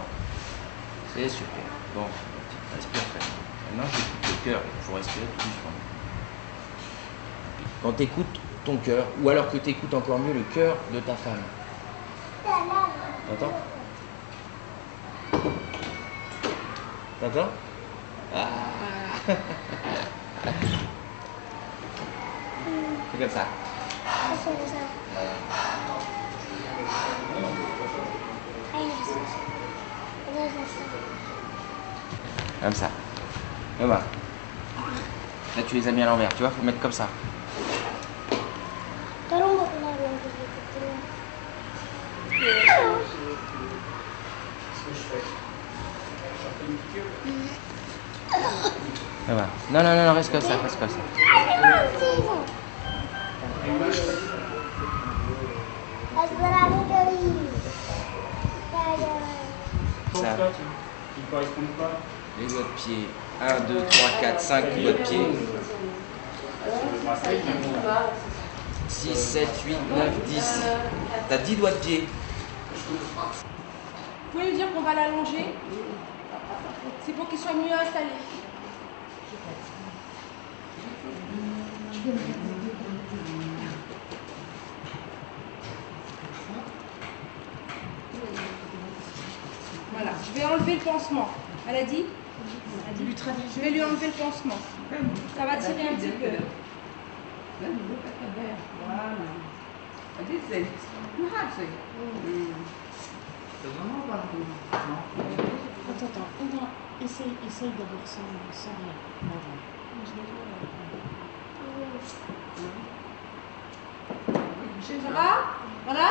C'est super. Bon, respire très. Maintenant, j'écoute le cœur. Il faut respirer tout doucement. Quand tu écoutes ton cœur, ou alors que tu écoutes encore mieux le cœur de ta femme. T'entends? T'entends? Ah. C'est comme ça. Comme ça. Et voilà. Là, tu les as mis à l'envers, tu vois, faut mettre comme ça. Et voilà. Non, non, non, reste comme ça, reste comme ça. Ça. Les doigts de pied. 1, 2, 3, 4, 5 doigts de pied. 6, 7, 8, 9, 10. T'as 10 doigts de pied. Vous pouvez lui dire qu'on va l'allonger. C'est pour qu'il soit mieux installé. Voilà, je vais enlever le pansement. Elle a dit? Je vais lui enlever le pansement. Ça va tirer un petit peu. Attends, essaye d'abord sans rien. Voilà.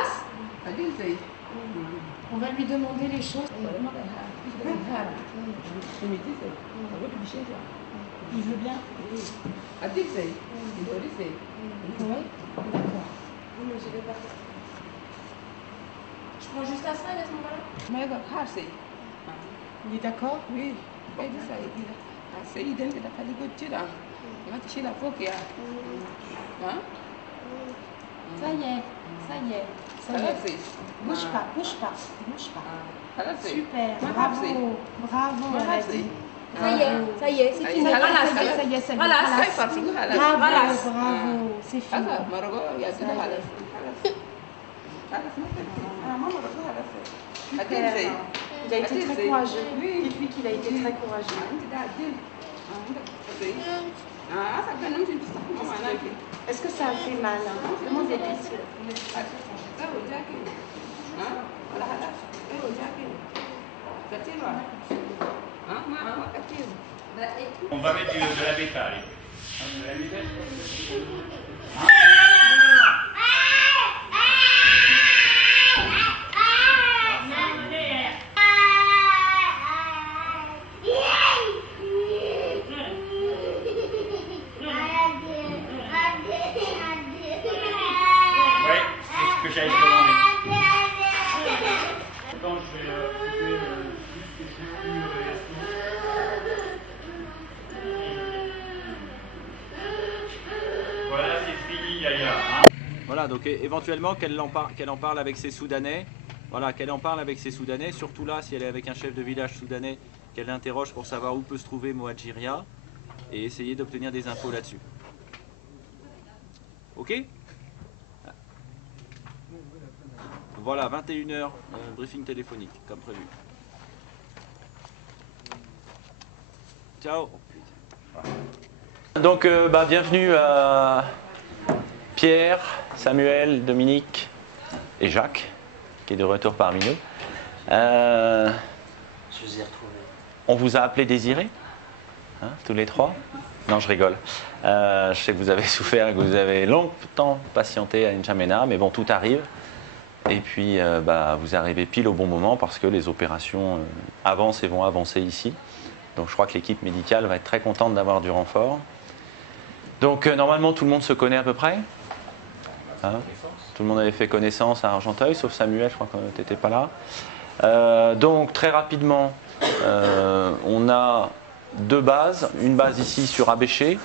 On va lui demander les choses. Il veut bien. Oui, Je prends juste la salle à ce moment-là. Il est d'accord? Oui. Ça y est. Bouge pas. Super, bravo, elle a dit. Ça y est, c'est fini. Voilà, bravo, c'est fini. Super. Il a été très courageux. Dites-lui qu'il a été très courageux. Est-ce que ça a fait mal? Demandez-lui. On va mettre de la bêta, allez. Ouais, c'est ce que j'allais te demander. Quand je vais couper plus que je Voilà, c'est fini, Yaya. Voilà, donc éventuellement qu'elle en parle avec ses Soudanais. Voilà, qu'elle en parle avec ses Soudanais, surtout là, si elle est avec un chef de village soudanais, qu'elle l'interroge pour savoir où peut se trouver Moadjiria et essayer d'obtenir des infos là-dessus. Ok? Voilà, 21h, briefing téléphonique, comme prévu. Ciao. Donc, bienvenue à Pierre, Samuel, Dominique et Jacques, qui est de retour parmi nous. Je vous ai retrouvé. On vous a appelé Désiré, hein, tous les trois? Non, je rigole. Je sais que vous avez souffert et que vous avez longtemps patienté à N'Djamena, mais bon, tout arrive. Et puis, vous arrivez pile au bon moment parce que les opérations avancent et vont avancer ici. Donc, je crois que l'équipe médicale va être très contente d'avoir du renfort. Donc, normalement, tout le monde se connaît à peu près. Hein? Tout le monde avait fait connaissance à Argenteuil, sauf Samuel, je crois que tu n'étais pas là. Donc, très rapidement, on a deux bases. Une base ici sur Abéché.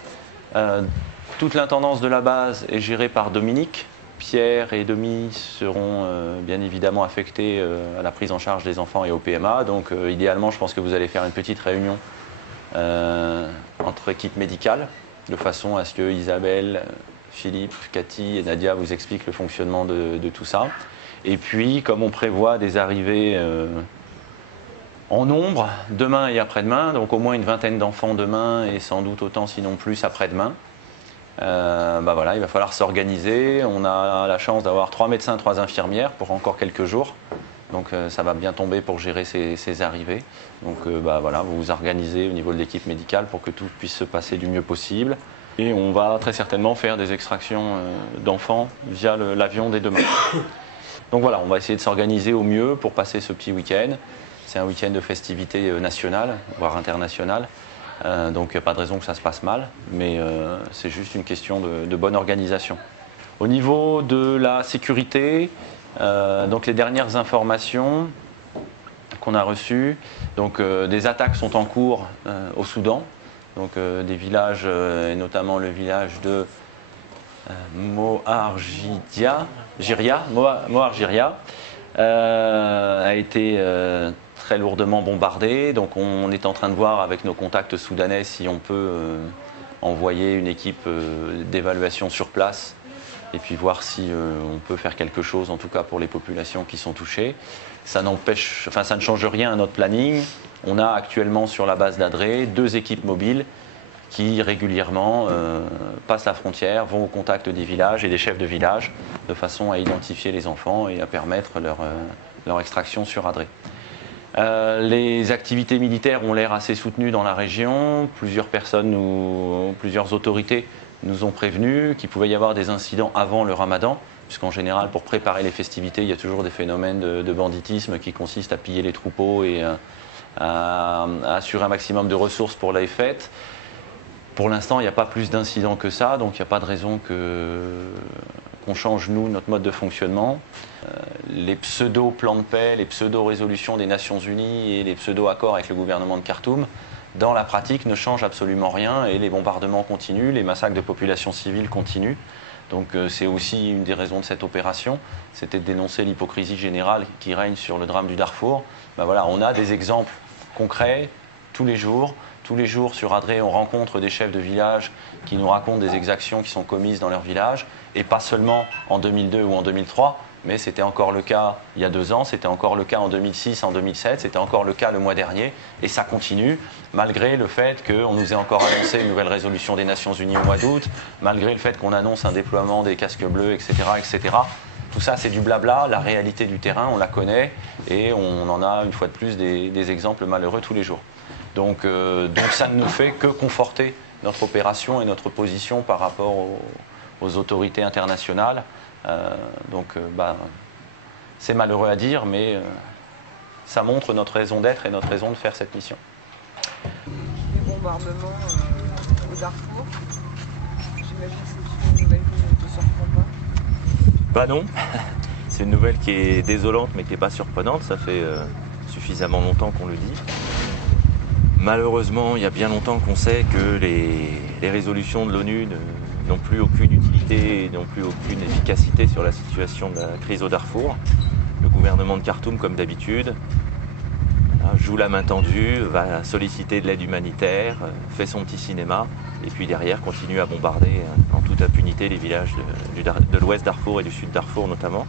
Toute l'intendance de la base est gérée par Dominique. Pierre et Domi seront bien évidemment affectés à la prise en charge des enfants et au PMA. Donc idéalement, je pense que vous allez faire une petite réunion entre équipes médicales, de façon à ce que Isabelle, Philippe, Cathy et Nadia vous expliquent le fonctionnement de tout ça. Et puis, comme on prévoit des arrivées en nombre, demain et après-demain, donc au moins une vingtaine d'enfants demain et sans doute autant, sinon plus, après-demain. Voilà, il va falloir s'organiser. On a la chance d'avoir 3 médecins, 3 infirmières pour encore quelques jours. Donc ça va bien tomber pour gérer ces arrivées. Donc voilà, vous vous organisez au niveau de l'équipe médicale pour que tout puisse se passer du mieux possible. Et on va très certainement faire des extractions d'enfants via l'avion dès demain. Donc voilà, on va essayer de s'organiser au mieux pour passer ce petit week-end. C'est un week-end de festivités nationales, voire internationales. Donc il n'y a pas de raison que ça se passe mal, mais c'est juste une question de bonne organisation. Au niveau de la sécurité, donc les dernières informations qu'on a reçues, donc des attaques sont en cours au Soudan, donc des villages, et notamment le village de Moharjiria a été très lourdement bombardé. Donc on est en train de voir avec nos contacts soudanais si on peut envoyer une équipe d'évaluation sur place et puis voir si on peut faire quelque chose, en tout cas pour les populations qui sont touchées. Ça ne change rien à notre planning. On a actuellement sur la base d'Adré 2 équipes mobiles qui régulièrement passent la frontière, vont au contact des villages et des chefs de village de façon à identifier les enfants et à permettre leur extraction sur Adré. Les activités militaires ont l'air assez soutenues dans la région. Plusieurs autorités nous ont prévenus qu'il pouvait y avoir des incidents avant le Ramadan, puisqu'en général, pour préparer les festivités, il y a toujours des phénomènes de banditisme qui consistent à piller les troupeaux et à assurer un maximum de ressources pour les fêtes. Pour l'instant, il n'y a pas plus d'incidents que ça, donc il n'y a pas de raison qu'on change, nous, notre mode de fonctionnement. Les pseudo-plans de paix, les pseudo-résolutions des Nations Unies et les pseudo-accords avec le gouvernement de Khartoum, dans la pratique, ne changent absolument rien et les bombardements continuent, les massacres de populations civiles continuent. Donc c'est aussi une des raisons de cette opération, c'était de dénoncer l'hypocrisie générale qui règne sur le drame du Darfour. Voilà, on a des exemples concrets tous les jours. Tous les jours sur Adré, on rencontre des chefs de village qui nous racontent des exactions qui sont commises dans leur village, et pas seulement en 2002 ou en 2003, mais c'était encore le cas il y a 2 ans, c'était encore le cas en 2006, en 2007, c'était encore le cas le mois dernier, et ça continue, malgré le fait qu'on nous ait encore annoncé une nouvelle résolution des Nations Unies au mois d'août, malgré le fait qu'on annonce un déploiement des casques bleus, etc., etc. Tout ça, c'est du blabla, la réalité du terrain, on la connaît, et on en a une fois de plus des exemples malheureux tous les jours. Donc ça ne nous fait que conforter notre opération et notre position par rapport aux autorités internationales. C'est malheureux à dire, mais ça montre notre raison d'être et notre raison de faire cette mission. Les bombardements au Darfour, j'imagine que c'est une nouvelle qui ne te surprend pas. Non, c'est une nouvelle qui est désolante mais qui n'est pas surprenante, ça fait suffisamment longtemps qu'on le dit. Malheureusement, il y a bien longtemps qu'on sait que les résolutions de l'ONU n'ont plus aucune utilité et n'ont plus aucune efficacité sur la situation de la crise au Darfour. Le gouvernement de Khartoum, comme d'habitude, joue la main tendue, va solliciter de l'aide humanitaire, fait son petit cinéma, et puis derrière continue à bombarder en toute impunité les villages de l'ouest Darfour et du sud Darfour notamment.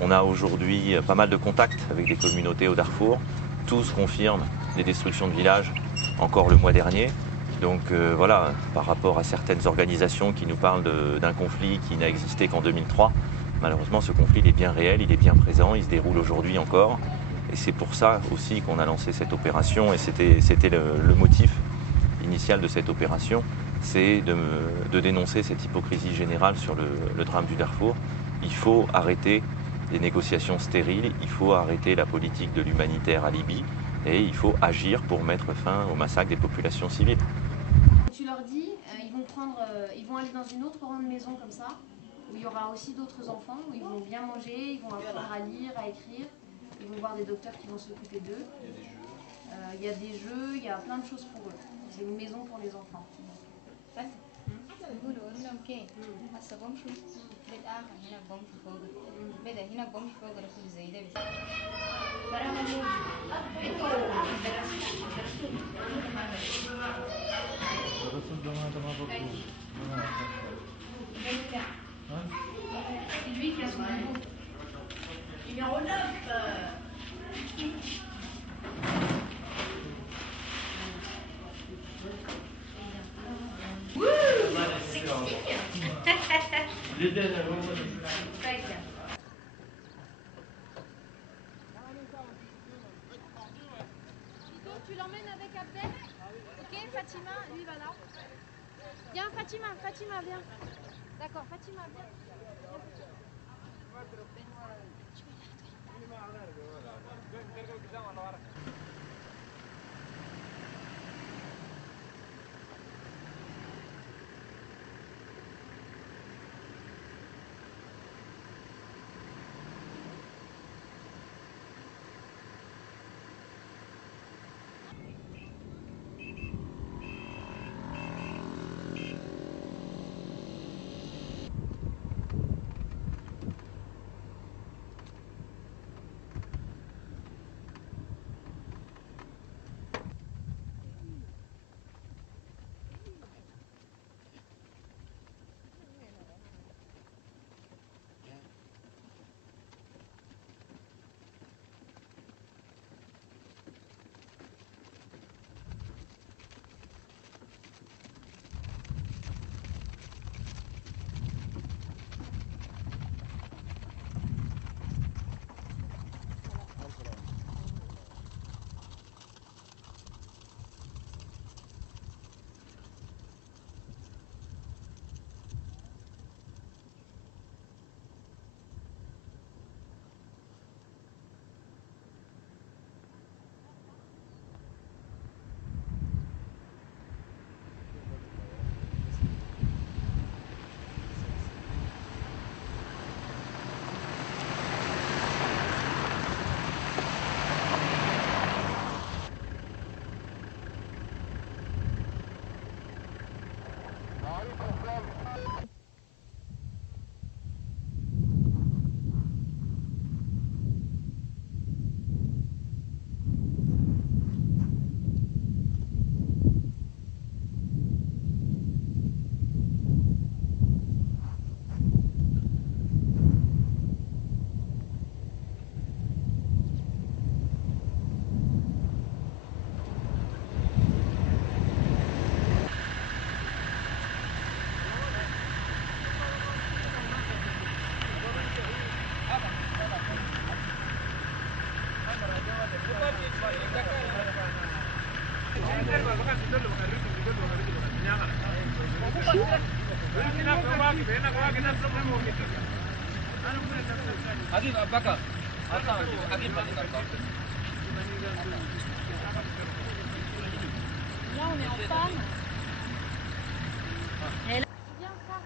On a aujourd'hui pas mal de contacts avec des communautés au Darfour. Tous confirment des destructions de villages encore le mois dernier. Donc voilà, par rapport à certaines organisations qui nous parlent d'un conflit qui n'a existé qu'en 2003, malheureusement ce conflit il est bien réel, il est bien présent, il se déroule aujourd'hui encore. Et c'est pour ça aussi qu'on a lancé cette opération et c'était le motif initial de cette opération, c'est de dénoncer cette hypocrisie générale sur le drame du Darfour. Il faut arrêter les négociations stériles, il faut arrêter la politique de l'humanitaire à Libye et il faut agir pour mettre fin au massacre des populations civiles. Tu leur dis, ils vont aller dans une autre grande maison comme ça, où il y aura aussi d'autres enfants, où ils vont bien manger, ils vont apprendre à lire, à écrire, ils vont voir des docteurs qui vont s'occuper d'eux. Il y a des jeux, il y a plein de choses pour eux. C'est une maison pour les enfants. C'est lui qui a son numéro. Numéro 9. Wouh, sexy. Fatima, viens. D'accord, Fatima, viens. Agib Abubakar. Agib Abubakar. Là, on est en panne. Et là, viens ça.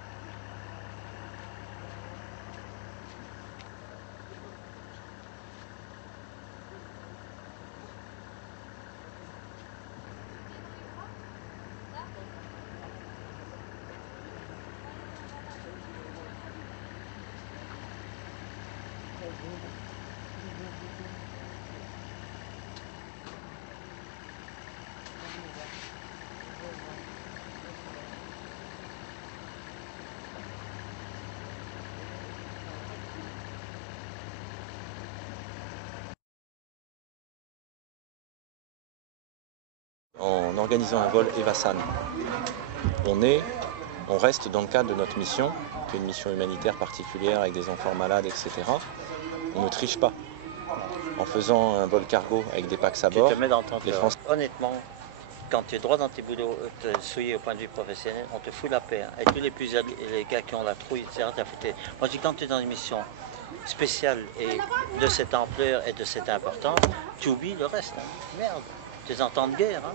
En organisant un vol Evasan, on reste dans le cadre de notre mission, qui est une mission humanitaire particulière avec des enfants malades, etc. On ne triche pas. En faisant un vol cargo avec des packs à bord, Tu te mets dans ton les cœur. Français... Honnêtement, quand tu es droit dans tes boulots, te souiller au point de vue professionnel, on te fout la paix. Hein. Et tous les gars qui ont la trouille, etc., t'as foutu. Moi, je dis quand tu es dans une mission spéciale et de cette ampleur et de cette importance, tu oublies le reste. Hein. Merde, tu en temps de guerre. Hein.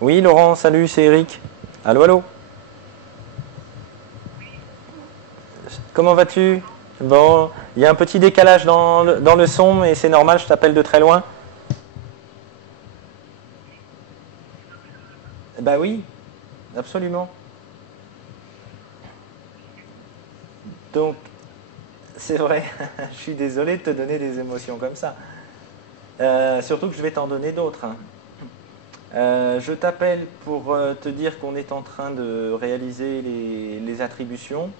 Oui Laurent, salut, c'est Eric. Allô, allô. Comment vas-tu? Bon, il y a un petit décalage dans le son, mais c'est normal, je t'appelle de très loin. Bah oui, absolument. Donc, c'est vrai, je suis désolé de te donner des émotions comme ça. Surtout que je vais t'en donner d'autres. Hein. Je t'appelle pour te dire qu'on est en train de réaliser les attributions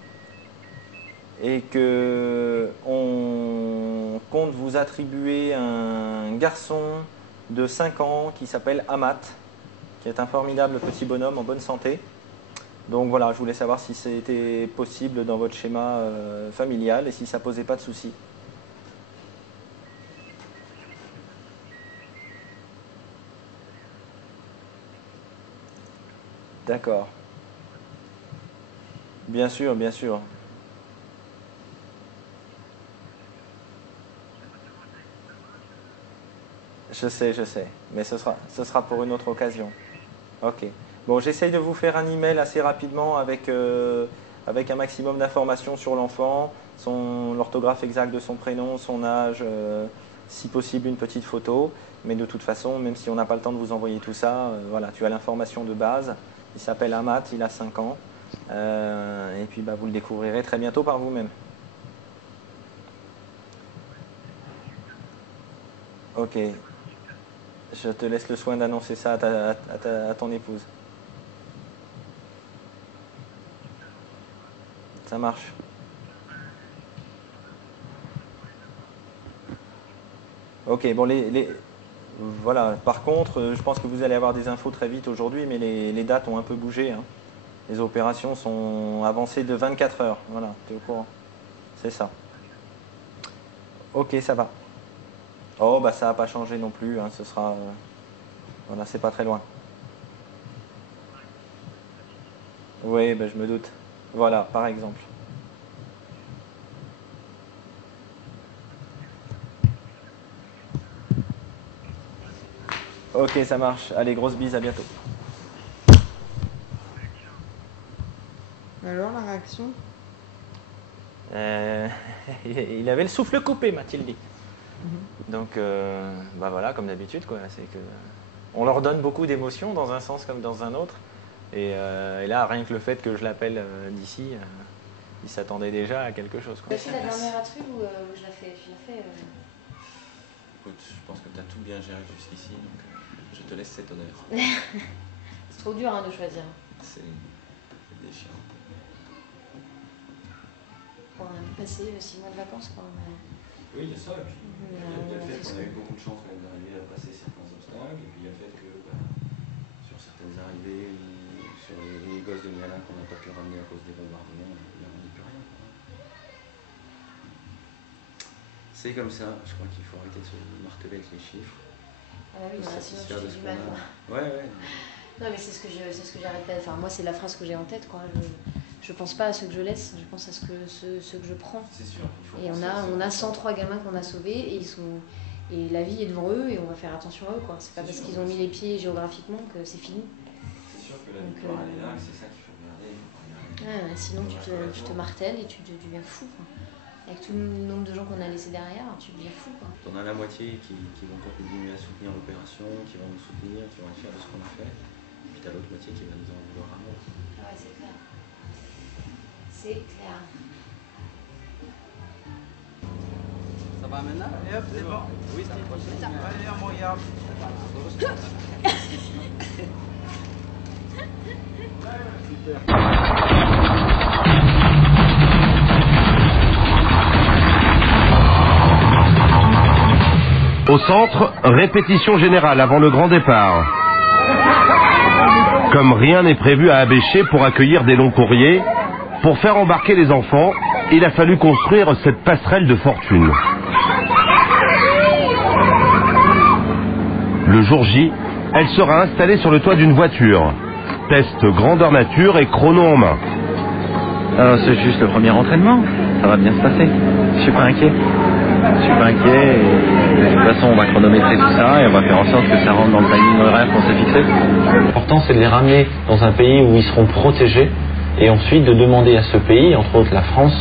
et que on compte vous attribuer un garçon de 5 ans qui s'appelle Amat, qui est un formidable petit bonhomme en bonne santé. Donc voilà, je voulais savoir si c'était possible dans votre schéma familial et si ça posait pas de soucis. D'accord. Bien sûr, bien sûr. Je sais, mais ce sera pour une autre occasion. Ok. Bon, j'essaye de vous faire un email assez rapidement avec un maximum d'informations sur l'enfant, l'orthographe exacte de son prénom, son âge, si possible une petite photo. Mais de toute façon, même si on n'a pas le temps de vous envoyer tout ça, voilà, tu as l'information de base. Il s'appelle Amat, il a 5 ans. Et puis vous le découvrirez très bientôt par vous-même. Ok. Je te laisse le soin d'annoncer ça à ton épouse. Ça marche. Ok, bon, voilà. Par contre, je pense que vous allez avoir des infos très vite aujourd'hui, mais les dates ont un peu bougé. Hein. Les opérations sont avancées de 24 heures. Voilà, tu es au courant. C'est ça. Ok, ça va. Oh, ça n'a pas changé non plus. Hein. Ce sera... voilà, c'est pas très loin. Oui, je me doute. Voilà, par exemple. Ok, ça marche. Allez, grosse bise, à bientôt. Alors, la réaction? Il avait le souffle coupé, m'a-t-il dit. Donc, voilà, comme d'habitude, quoi. C'est que on leur donne beaucoup d'émotions dans un sens comme dans un autre. Et là, rien que le fait que je l'appelle d'ici, il s'attendait déjà à quelque chose. Tu as fait la dernière attrib ou je la fais? Écoute, je pense que tu as tout bien géré jusqu'ici, donc je te laisse cet honneur. C'est trop dur de choisir. C'est déchirant. On a passé 6 mois de vacances quand même. Oui, il y a ça. Et puis, il y a le fait qu'on a eu beaucoup de chance d'arriver à passer certains obstacles. Et puis il y a le fait que sur certaines arrivées, sur les gosses de Miala qu'on n'a pas pu ramener à cause des bombardements, il n'y a plus rien. C'est comme ça. Je crois qu'il faut arrêter de se marteler avec les chiffres. Ah oui, sinon tu fais du mal. Ouais. Non, mais c'est ce que j'arrête pas. Enfin, moi, c'est la phrase que j'ai en tête, quoi. Je pense pas à ceux que je laisse, je pense à ceux que je prends. C'est sûr. Et on a 103 gamins qu'on a sauvés et la vie est devant eux et on va faire attention à eux, quoi. C'est pas parce qu'ils ont mis les pieds géographiquement que c'est fini. C'est sûr que la victoire elle est là, c'est ça qu'il faut regarder. Sinon tu te martèles et tu deviens fou, quoi. Avec tout le nombre de gens qu'on a laissés derrière, tu deviens fou, quoi. T'en as la moitié qui vont continuer à soutenir l'opération, qui vont nous soutenir, qui vont faire de ce qu'on a fait. Et puis t'as l'autre moitié qui va nous en vouloir à mort. Ouais, c'est clair. C'est clair. Ça va maintenant? C'est bon. Oui, c'est bon. Allez, à mon yard. Au centre, répétition générale avant le grand départ. Comme rien n'est prévu à Abéché pour accueillir des longs courriers, pour faire embarquer les enfants, il a fallu construire cette passerelle de fortune. Le jour J, elle sera installée sur le toit d'une voiture. Test grandeur nature et chrono en main. C'est juste le premier entraînement, ça va bien se passer. Je suis pas inquiet. Et de toute façon on va chronométrer tout ça et on va faire en sorte que ça rentre dans le timing horaire qu'on s'est fixé. L'important c'est de les ramener dans un pays où ils seront protégés et ensuite de demander à ce pays, entre autres la France,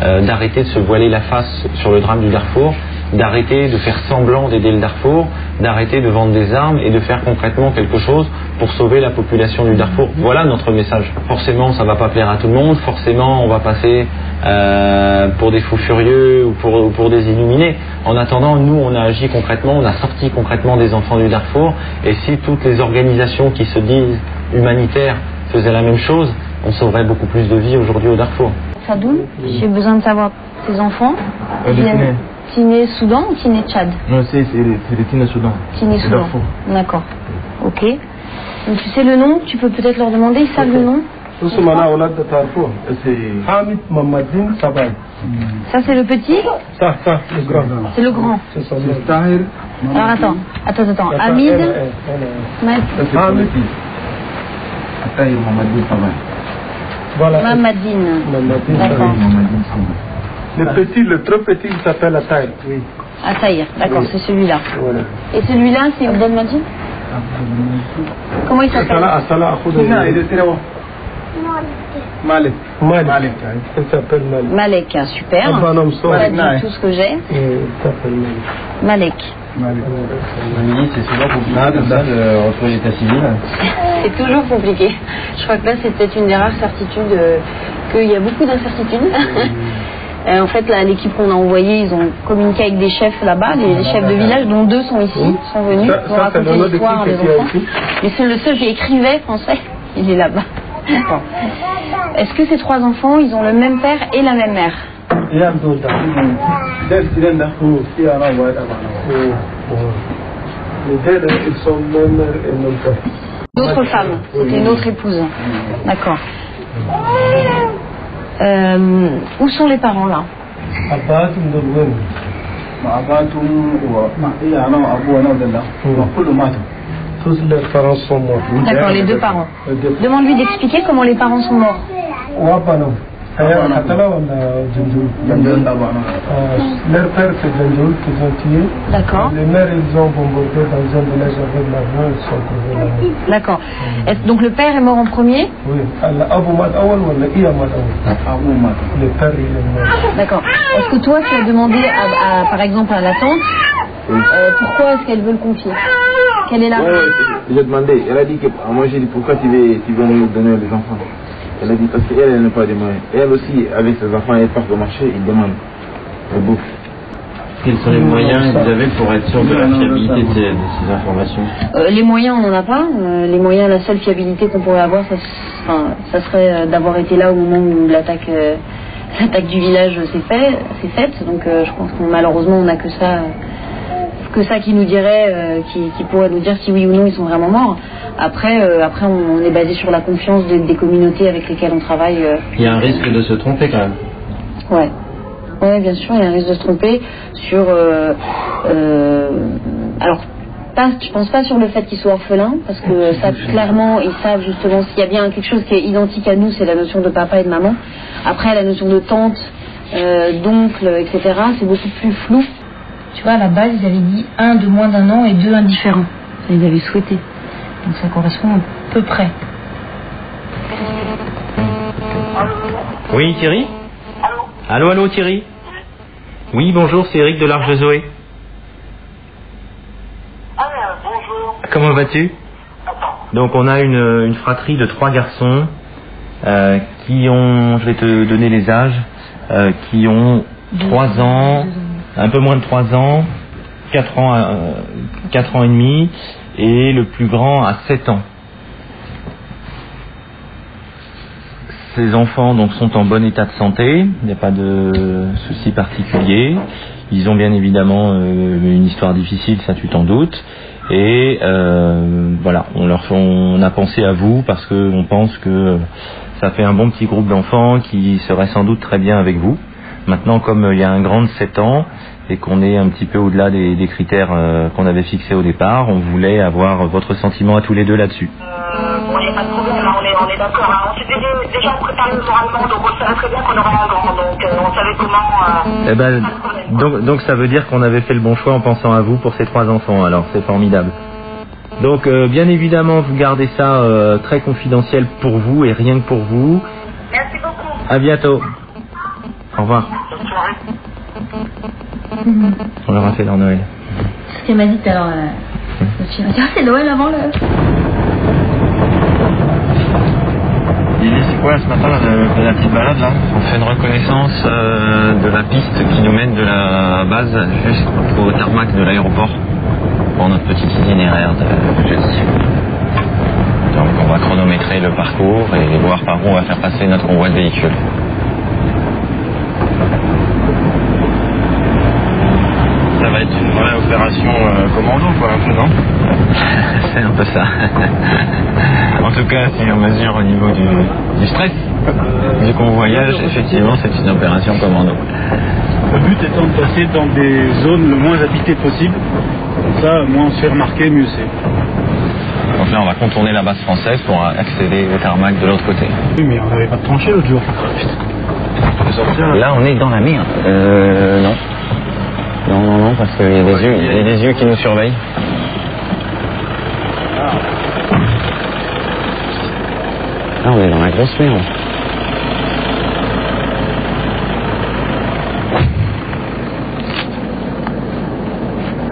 d'arrêter de se voiler la face sur le drame du Darfour, d'arrêter de faire semblant d'aider le Darfour, d'arrêter de vendre des armes et de faire concrètement quelque chose pour sauver la population du Darfour. Voilà notre message. Forcément, ça ne va pas plaire à tout le monde, forcément on va passer pour des fous furieux ou pour des illuminés. En attendant, nous on a agi concrètement, on a sorti concrètement des enfants du Darfour, et si toutes les organisations qui se disent humanitaires faisaient la même chose, on sauverait beaucoup plus de vies aujourd'hui au Darfour. Sadoun, j'ai besoin de savoir tes enfants. Tiné Soudan ou Tiné Tchad? Non, c'est le Tiné Soudan. Tiné Soudan. D'accord. Ok. Donc tu sais le nom, tu peux peut-être leur demander, ils savent le nom? Ousmana Olad de Tarfo. C'est Hamid Mamadine Sabay. Ça, c'est le petit? Ça, le grand. C'est le grand. C'est son nom. Tahir. Alors attends. Hamid. Hamid. Tahir Mamadine Sabay. Voilà. Mamadine. D'accord. Le petit, le trop petit, il s'appelle Ataïr. Oui. Ataïr, d'accord, Oui. c'est celui-là. Voilà. Et celui-là, c'est Abdel Majid? Comment il s'appelle? Asala, il est très bon. Malik. Il s'appelle Malik. Malek, super. Voilà dit tout ce que j'ai. Il s'appelle Malek. C'est souvent compliqué comme ça de retrouver l'état civil. C'est toujours compliqué. Je crois que là, c'est peut-être une des rares certitudes qu'il y a beaucoup d'incertitudes. En fait, là, l'équipe qu'on a envoyée, ils ont communiqué avec des chefs là-bas, les chefs de village, dont 2 sont ici, sont venus pour raconter l'histoire des enfants. Mais c'est le seul qui écrivait français, il est là-bas. Est-ce que ces 3 enfants, ils ont le même père et la même mère? D'autres femmes, c'était une autre épouse. D'accord. Où sont les parents là? Tous les parents sont morts. D'accord, les 2 parents. Demande-lui d'expliquer comment les parents sont morts. Leur père c'est Djanjoul qu'ils ont tué. D'accord. Les mères ils ont bombardé dans un village avec l'argent, ils sont trouvés là-bas. D'accord. Donc le père est mort en premier? Oui. Le père il est mort. D'accord. Est-ce que toi tu as demandé par exemple à la tante pourquoi est-ce qu'elle veut le confier? Quelle est la raison? J'ai demandé, elle a dit que moi j'ai dit pourquoi tu veux nous donner les enfants. Elle a dit parce qu'elle n'a pas de moyens. Elle aussi, avec ses enfants, elle part au marché, il demande la bouffe. Quels sont les moyens que vous avez pour être sûr de la fiabilité de ces informations? Les moyens, on n'en a pas. Les moyens, la seule fiabilité qu'on pourrait avoir, ça serait d'avoir été là au moment où l'attaque du village s'est faite. Donc je pense que malheureusement, on n'a que ça qui nous dirait, qui pourrait nous dire si oui ou non ils sont vraiment morts. Après on est basé sur la confiance des communautés avec lesquelles on travaille. Il y a un risque de se tromper quand même. Ouais, bien sûr, il y a un risque de se tromper sur. Alors, je pense pas sur le fait qu'ils soient orphelins, parce que ça, clairement, ils savent justement s'il y a bien quelque chose qui est identique à nous, c'est la notion de papa et de maman. Après, la notion de tante, d'oncle, etc., c'est beaucoup plus flou. Tu vois, à la base, ils avaient dit 1 de moins d'1 an et 2 indifférents. Ça, ils avaient souhaité. Donc ça correspond à peu près. Oui, Thierry? Allô, Thierry? Oui, bonjour, c'est Eric de l'Arche de Zoé. Bonjour. Comment vas-tu? Donc on a une fratrie de 3 garçons qui ont, je vais te donner les âges, qui ont 3 ans, un peu moins de 3 ans, 4 ans et demi, et le plus grand a 7 ans. Ces enfants donc sont en bon état de santé, il n'y a pas de soucis particuliers. Ils ont bien évidemment une histoire difficile, ça tu t'en doutes. Et voilà, on a pensé à vous parce qu'on pense que ça fait un bon petit groupe d'enfants qui serait sans doute très bien avec vous. Maintenant, comme il y a un grand de 7 ans et qu'on est un petit peu au-delà des critères qu'on avait fixés au départ, on voulait avoir votre sentiment à tous les deux là-dessus. Bon, il n'y a pas de problème, on est d'accord. Hein. On s'était déjà préparé moralement, donc on savait très bien qu'on aurait un grand, donc on savait comment... Donc ça veut dire qu'on avait fait le bon choix en pensant à vous pour ces 3 enfants, alors c'est formidable. Donc bien évidemment, vous gardez ça très confidentiel pour vous et rien que pour vous. Merci beaucoup. À bientôt. Au revoir. Bonne soirée. On leur a fait leur Noël. Ce qu'elle m'a dit tout à l'heure, c'est Noël avant le... Lily, c'est quoi ce matin la petite balade là? On fait une reconnaissance de la piste qui nous mène de la base jusqu'au tarmac de l'aéroport pour notre petit itinéraire de jeudi. Donc on va chronométrer le parcours et voir par où on va faire passer notre convoi de véhicules. Ça va être une vraie opération commando quoi, un peu, non? C'est un peu ça. En tout cas, si on mesure au niveau du stress, vu qu'on voyage, effectivement, c'est une opération commando. Le but étant de passer dans des zones le moins habitées possible. Comme ça, moins on se fait remarquer, mieux c'est. Donc là, on va contourner la base française pour accéder au tarmac de l'autre côté. Oui, mais on n'avait pas de tranchée l'autre jour. Là, on est dans la merde. Non. Non, parce qu'il y a des yeux qui nous surveillent. Là, on est dans la grosse merde.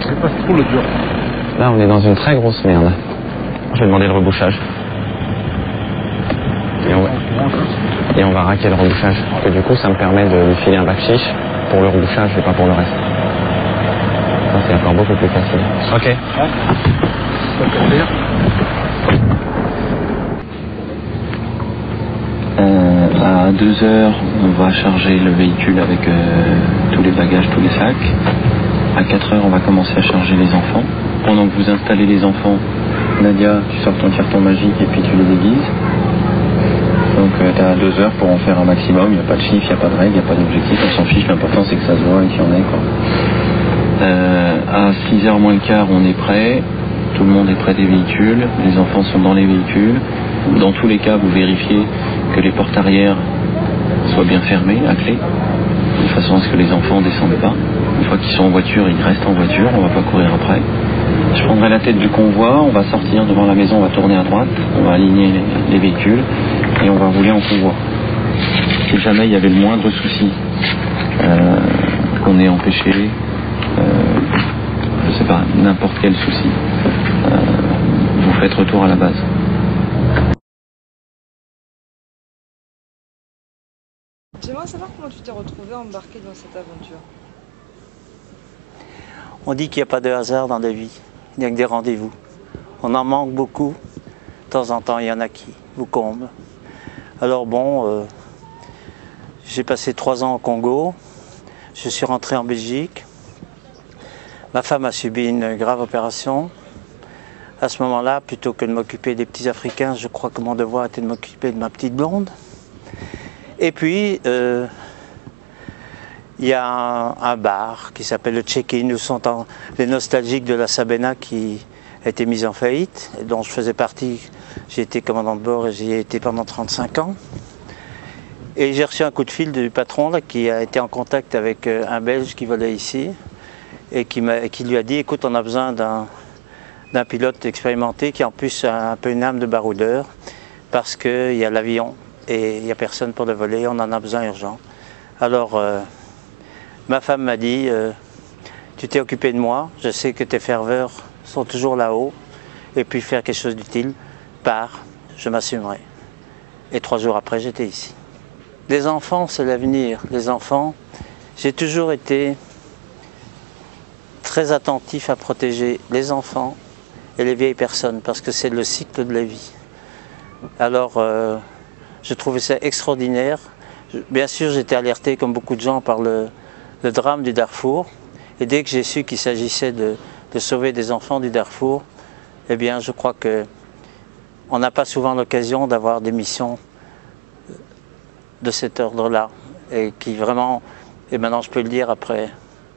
C'est pas trop le dur. Là, on est dans une très grosse merde. Je vais demander le rebouchage. Et on va raquer le rebouchage. Parce que du coup, ça me permet de lui filer un bac chiche pour le rebouchage et pas pour le reste. Ça, c'est encore beaucoup plus facile. Ok. À 2h, on va charger le véhicule avec tous les bagages, tous les sacs. À 4h, on va commencer à charger les enfants. Pendant que vous installez les enfants, Nadia, tu sors ton carton magique et puis tu les déguises. Donc tu as 2 heures pour en faire un maximum. Il n'y a pas de chiffre, il n'y a pas de règle, il n'y a pas d'objectif. On s'en fiche, l'important c'est que ça se voit et qu'il y en ait, quoi. À 6h moins le quart, on est prêt. Tout le monde est près des véhicules. Les enfants sont dans les véhicules. Dans tous les cas, vous vérifiez que les portes arrière soient bien fermées, à clé, de façon à ce que les enfants ne descendent pas. Une fois qu'ils sont en voiture, ils restent en voiture, on ne va pas courir après. Je prendrai la tête du convoi, on va sortir devant la maison, on va tourner à droite, on va aligner les véhicules et on va rouler en convoi. Si jamais il y avait le moindre souci, qu'on ait empêché, je sais pas, n'importe quel souci, vous faites retour à la base. J'aimerais savoir comment tu t'es retrouvé embarqué dans cette aventure. On dit qu'il n'y a pas de hasard dans la vie, il n'y a que des rendez-vous. On en manque beaucoup, de temps en temps il y en a qui vous comblent. Alors bon, j'ai passé 3 ans au Congo, je suis rentré en Belgique. Ma femme a subi une grave opération. À ce moment-là, plutôt que de m'occuper des petits Africains, je crois que mon devoir était de m'occuper de ma petite blonde. Et puis, il y a un bar qui s'appelle le Check-in, où sont les nostalgiques de la Sabena qui a été mise en faillite, et dont je faisais partie. J'ai été commandant de bord et j'y ai été pendant 35 ans. Et j'ai reçu un coup de fil du patron là, qui a été en contact avec un Belge qui volait ici et qui lui a dit, écoute, on a besoin d'un pilote expérimenté qui en plus a un peu une âme de baroudeur parce qu'il y a l'avion et il n'y a personne pour le voler, on en a besoin urgent. Alors, ma femme m'a dit, tu t'es occupé de moi, je sais que tes ferveurs sont toujours là-haut, et puis faire quelque chose d'utile, pars, je m'assumerai. Et 3 jours après, j'étais ici. Les enfants, c'est l'avenir. Les enfants, j'ai toujours été très attentif à protéger les enfants et les vieilles personnes, parce que c'est le cycle de la vie. Alors, je trouvais ça extraordinaire. Bien sûr, j'étais alerté, comme beaucoup de gens, par le drame du Darfour. Et dès que j'ai su qu'il s'agissait de sauver des enfants du Darfour, eh bien, je crois qu'on n'a pas souvent l'occasion d'avoir des missions de cet ordre-là. Et qui vraiment, et maintenant je peux le dire après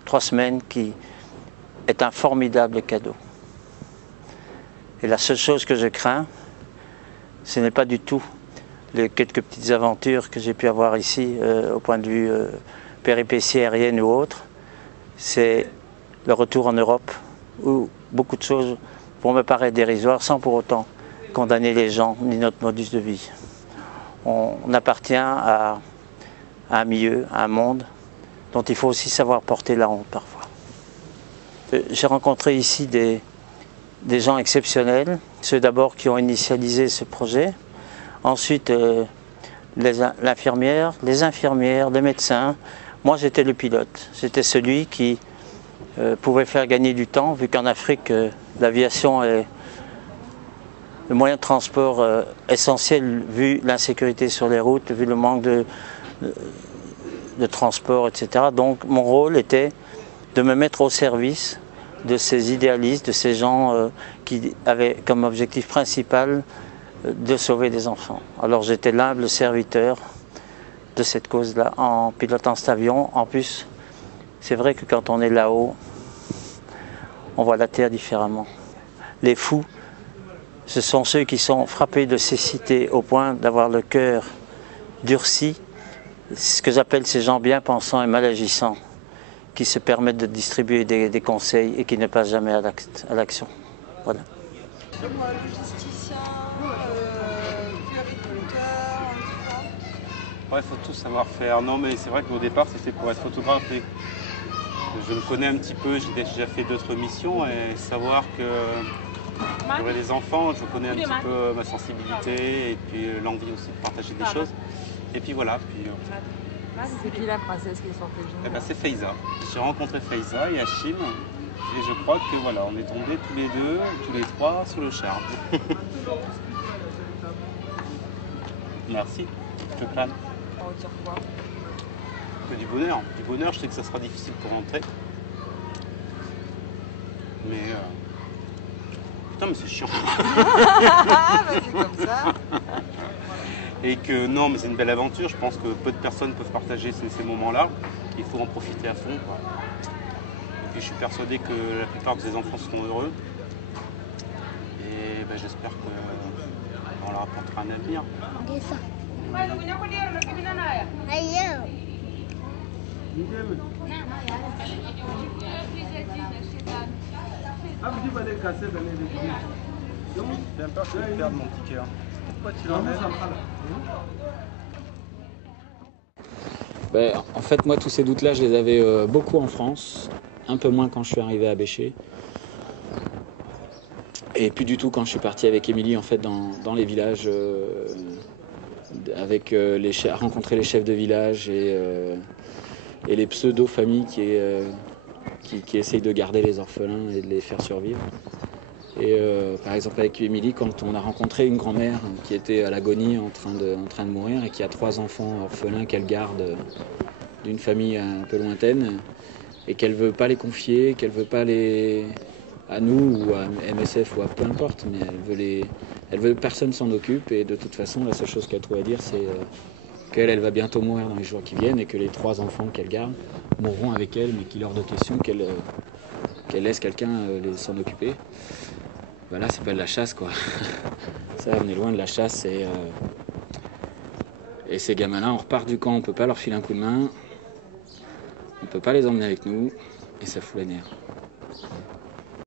3 semaines, qui est un formidable cadeau. Et la seule chose que je crains, ce n'est pas du tout les quelques petites aventures que j'ai pu avoir ici, au point de vue péripéties aériennes ou autres, c'est le retour en Europe, où beaucoup de choses vont me paraître dérisoires, sans pour autant condamner les gens, ni notre modus de vie. On appartient à un milieu, à un monde, dont il faut aussi savoir porter la honte parfois. J'ai rencontré ici des gens exceptionnels, ceux d'abord qui ont initialisé ce projet, ensuite l'infirmière, les infirmières, les médecins. Moi j'étais le pilote, j'étais celui qui pouvait faire gagner du temps, vu qu'en Afrique l'aviation est le moyen de transport essentiel, vu l'insécurité sur les routes, vu le manque de transport, etc. Donc mon rôle était de me mettre au service de ces idéalistes, de ces gens qui avaient comme objectif principal de sauver des enfants. Alors j'étais l'humble serviteur de cette cause-là en pilotant cet avion. En plus, c'est vrai que quand on est là-haut, on voit la terre différemment. Les fous, ce sont ceux qui sont frappés de cécité au point d'avoir le cœur durci, ce que j'appelle ces gens bien pensants et mal agissants, qui se permettent de distribuer des conseils et qui ne passent jamais à l'action. Voilà. Logisticien, puériculteur, Ouais, il faut tout savoir faire. Non, mais c'est vrai qu'au départ, c'était pour être photographe. Et je me connais un petit peu, j'ai déjà fait d'autres missions et savoir que j'aurai des enfants, je connais un petit peu ma sensibilité et puis l'envie aussi de partager des choses. Et puis voilà. C'est qui la princesse qui est sortie de Eh ben, c'est Faiza. J'ai rencontré Faiza et Hachim et je crois que voilà, on est tombés tous les deux, tous les trois, sur le charme. Merci. Je te plane. On retire quoi? Que du bonheur. Du bonheur, je sais que ça sera difficile pour rentrer. Mais putain, mais c'est chiant. Bah, c'est comme ça. Et que non, mais c'est une belle aventure. Je pense que peu de personnes peuvent partager ces moments-là. Il faut en profiter à fond, quoi. Et puis je suis persuadé que la plupart de ces enfants seront heureux. Et ben, j'espère qu'on leur apportera un avenir. J'ai un peu peur que je perde mon petit cœur. Pourquoi tu l'emmènes? En fait, moi, tous ces doutes-là, je les avais beaucoup en France, un peu moins quand je suis arrivé à Bécher. Et plus du tout quand je suis parti avec Émilie, en fait, dans les villages, avec rencontrer les chefs de village et les pseudo-familles qui essayent de garder les orphelins et de les faire survivre. Et par exemple avec Émilie, quand on a rencontré une grand-mère qui était à l'agonie en train de mourir et qui a 3 enfants orphelins qu'elle garde d'une famille un peu lointaine et qu'elle ne veut pas les confier, qu'elle ne veut pas à nous ou à MSF ou à peu importe, mais elle veut que personne s'en occupe et de toute façon la seule chose qu'elle trouve à dire c'est qu'elle va bientôt mourir dans les jours qui viennent et que les 3 enfants qu'elle garde mourront avec elle, mais qu'il est hors de question qu'elle laisse quelqu'un s'en occuper. Voilà, c'est pas de la chasse, quoi. Ça, on est loin de la chasse et ces gamins-là, on repart du camp, on peut pas leur filer un coup de main, on peut pas les emmener avec nous et ça fout les nerfs.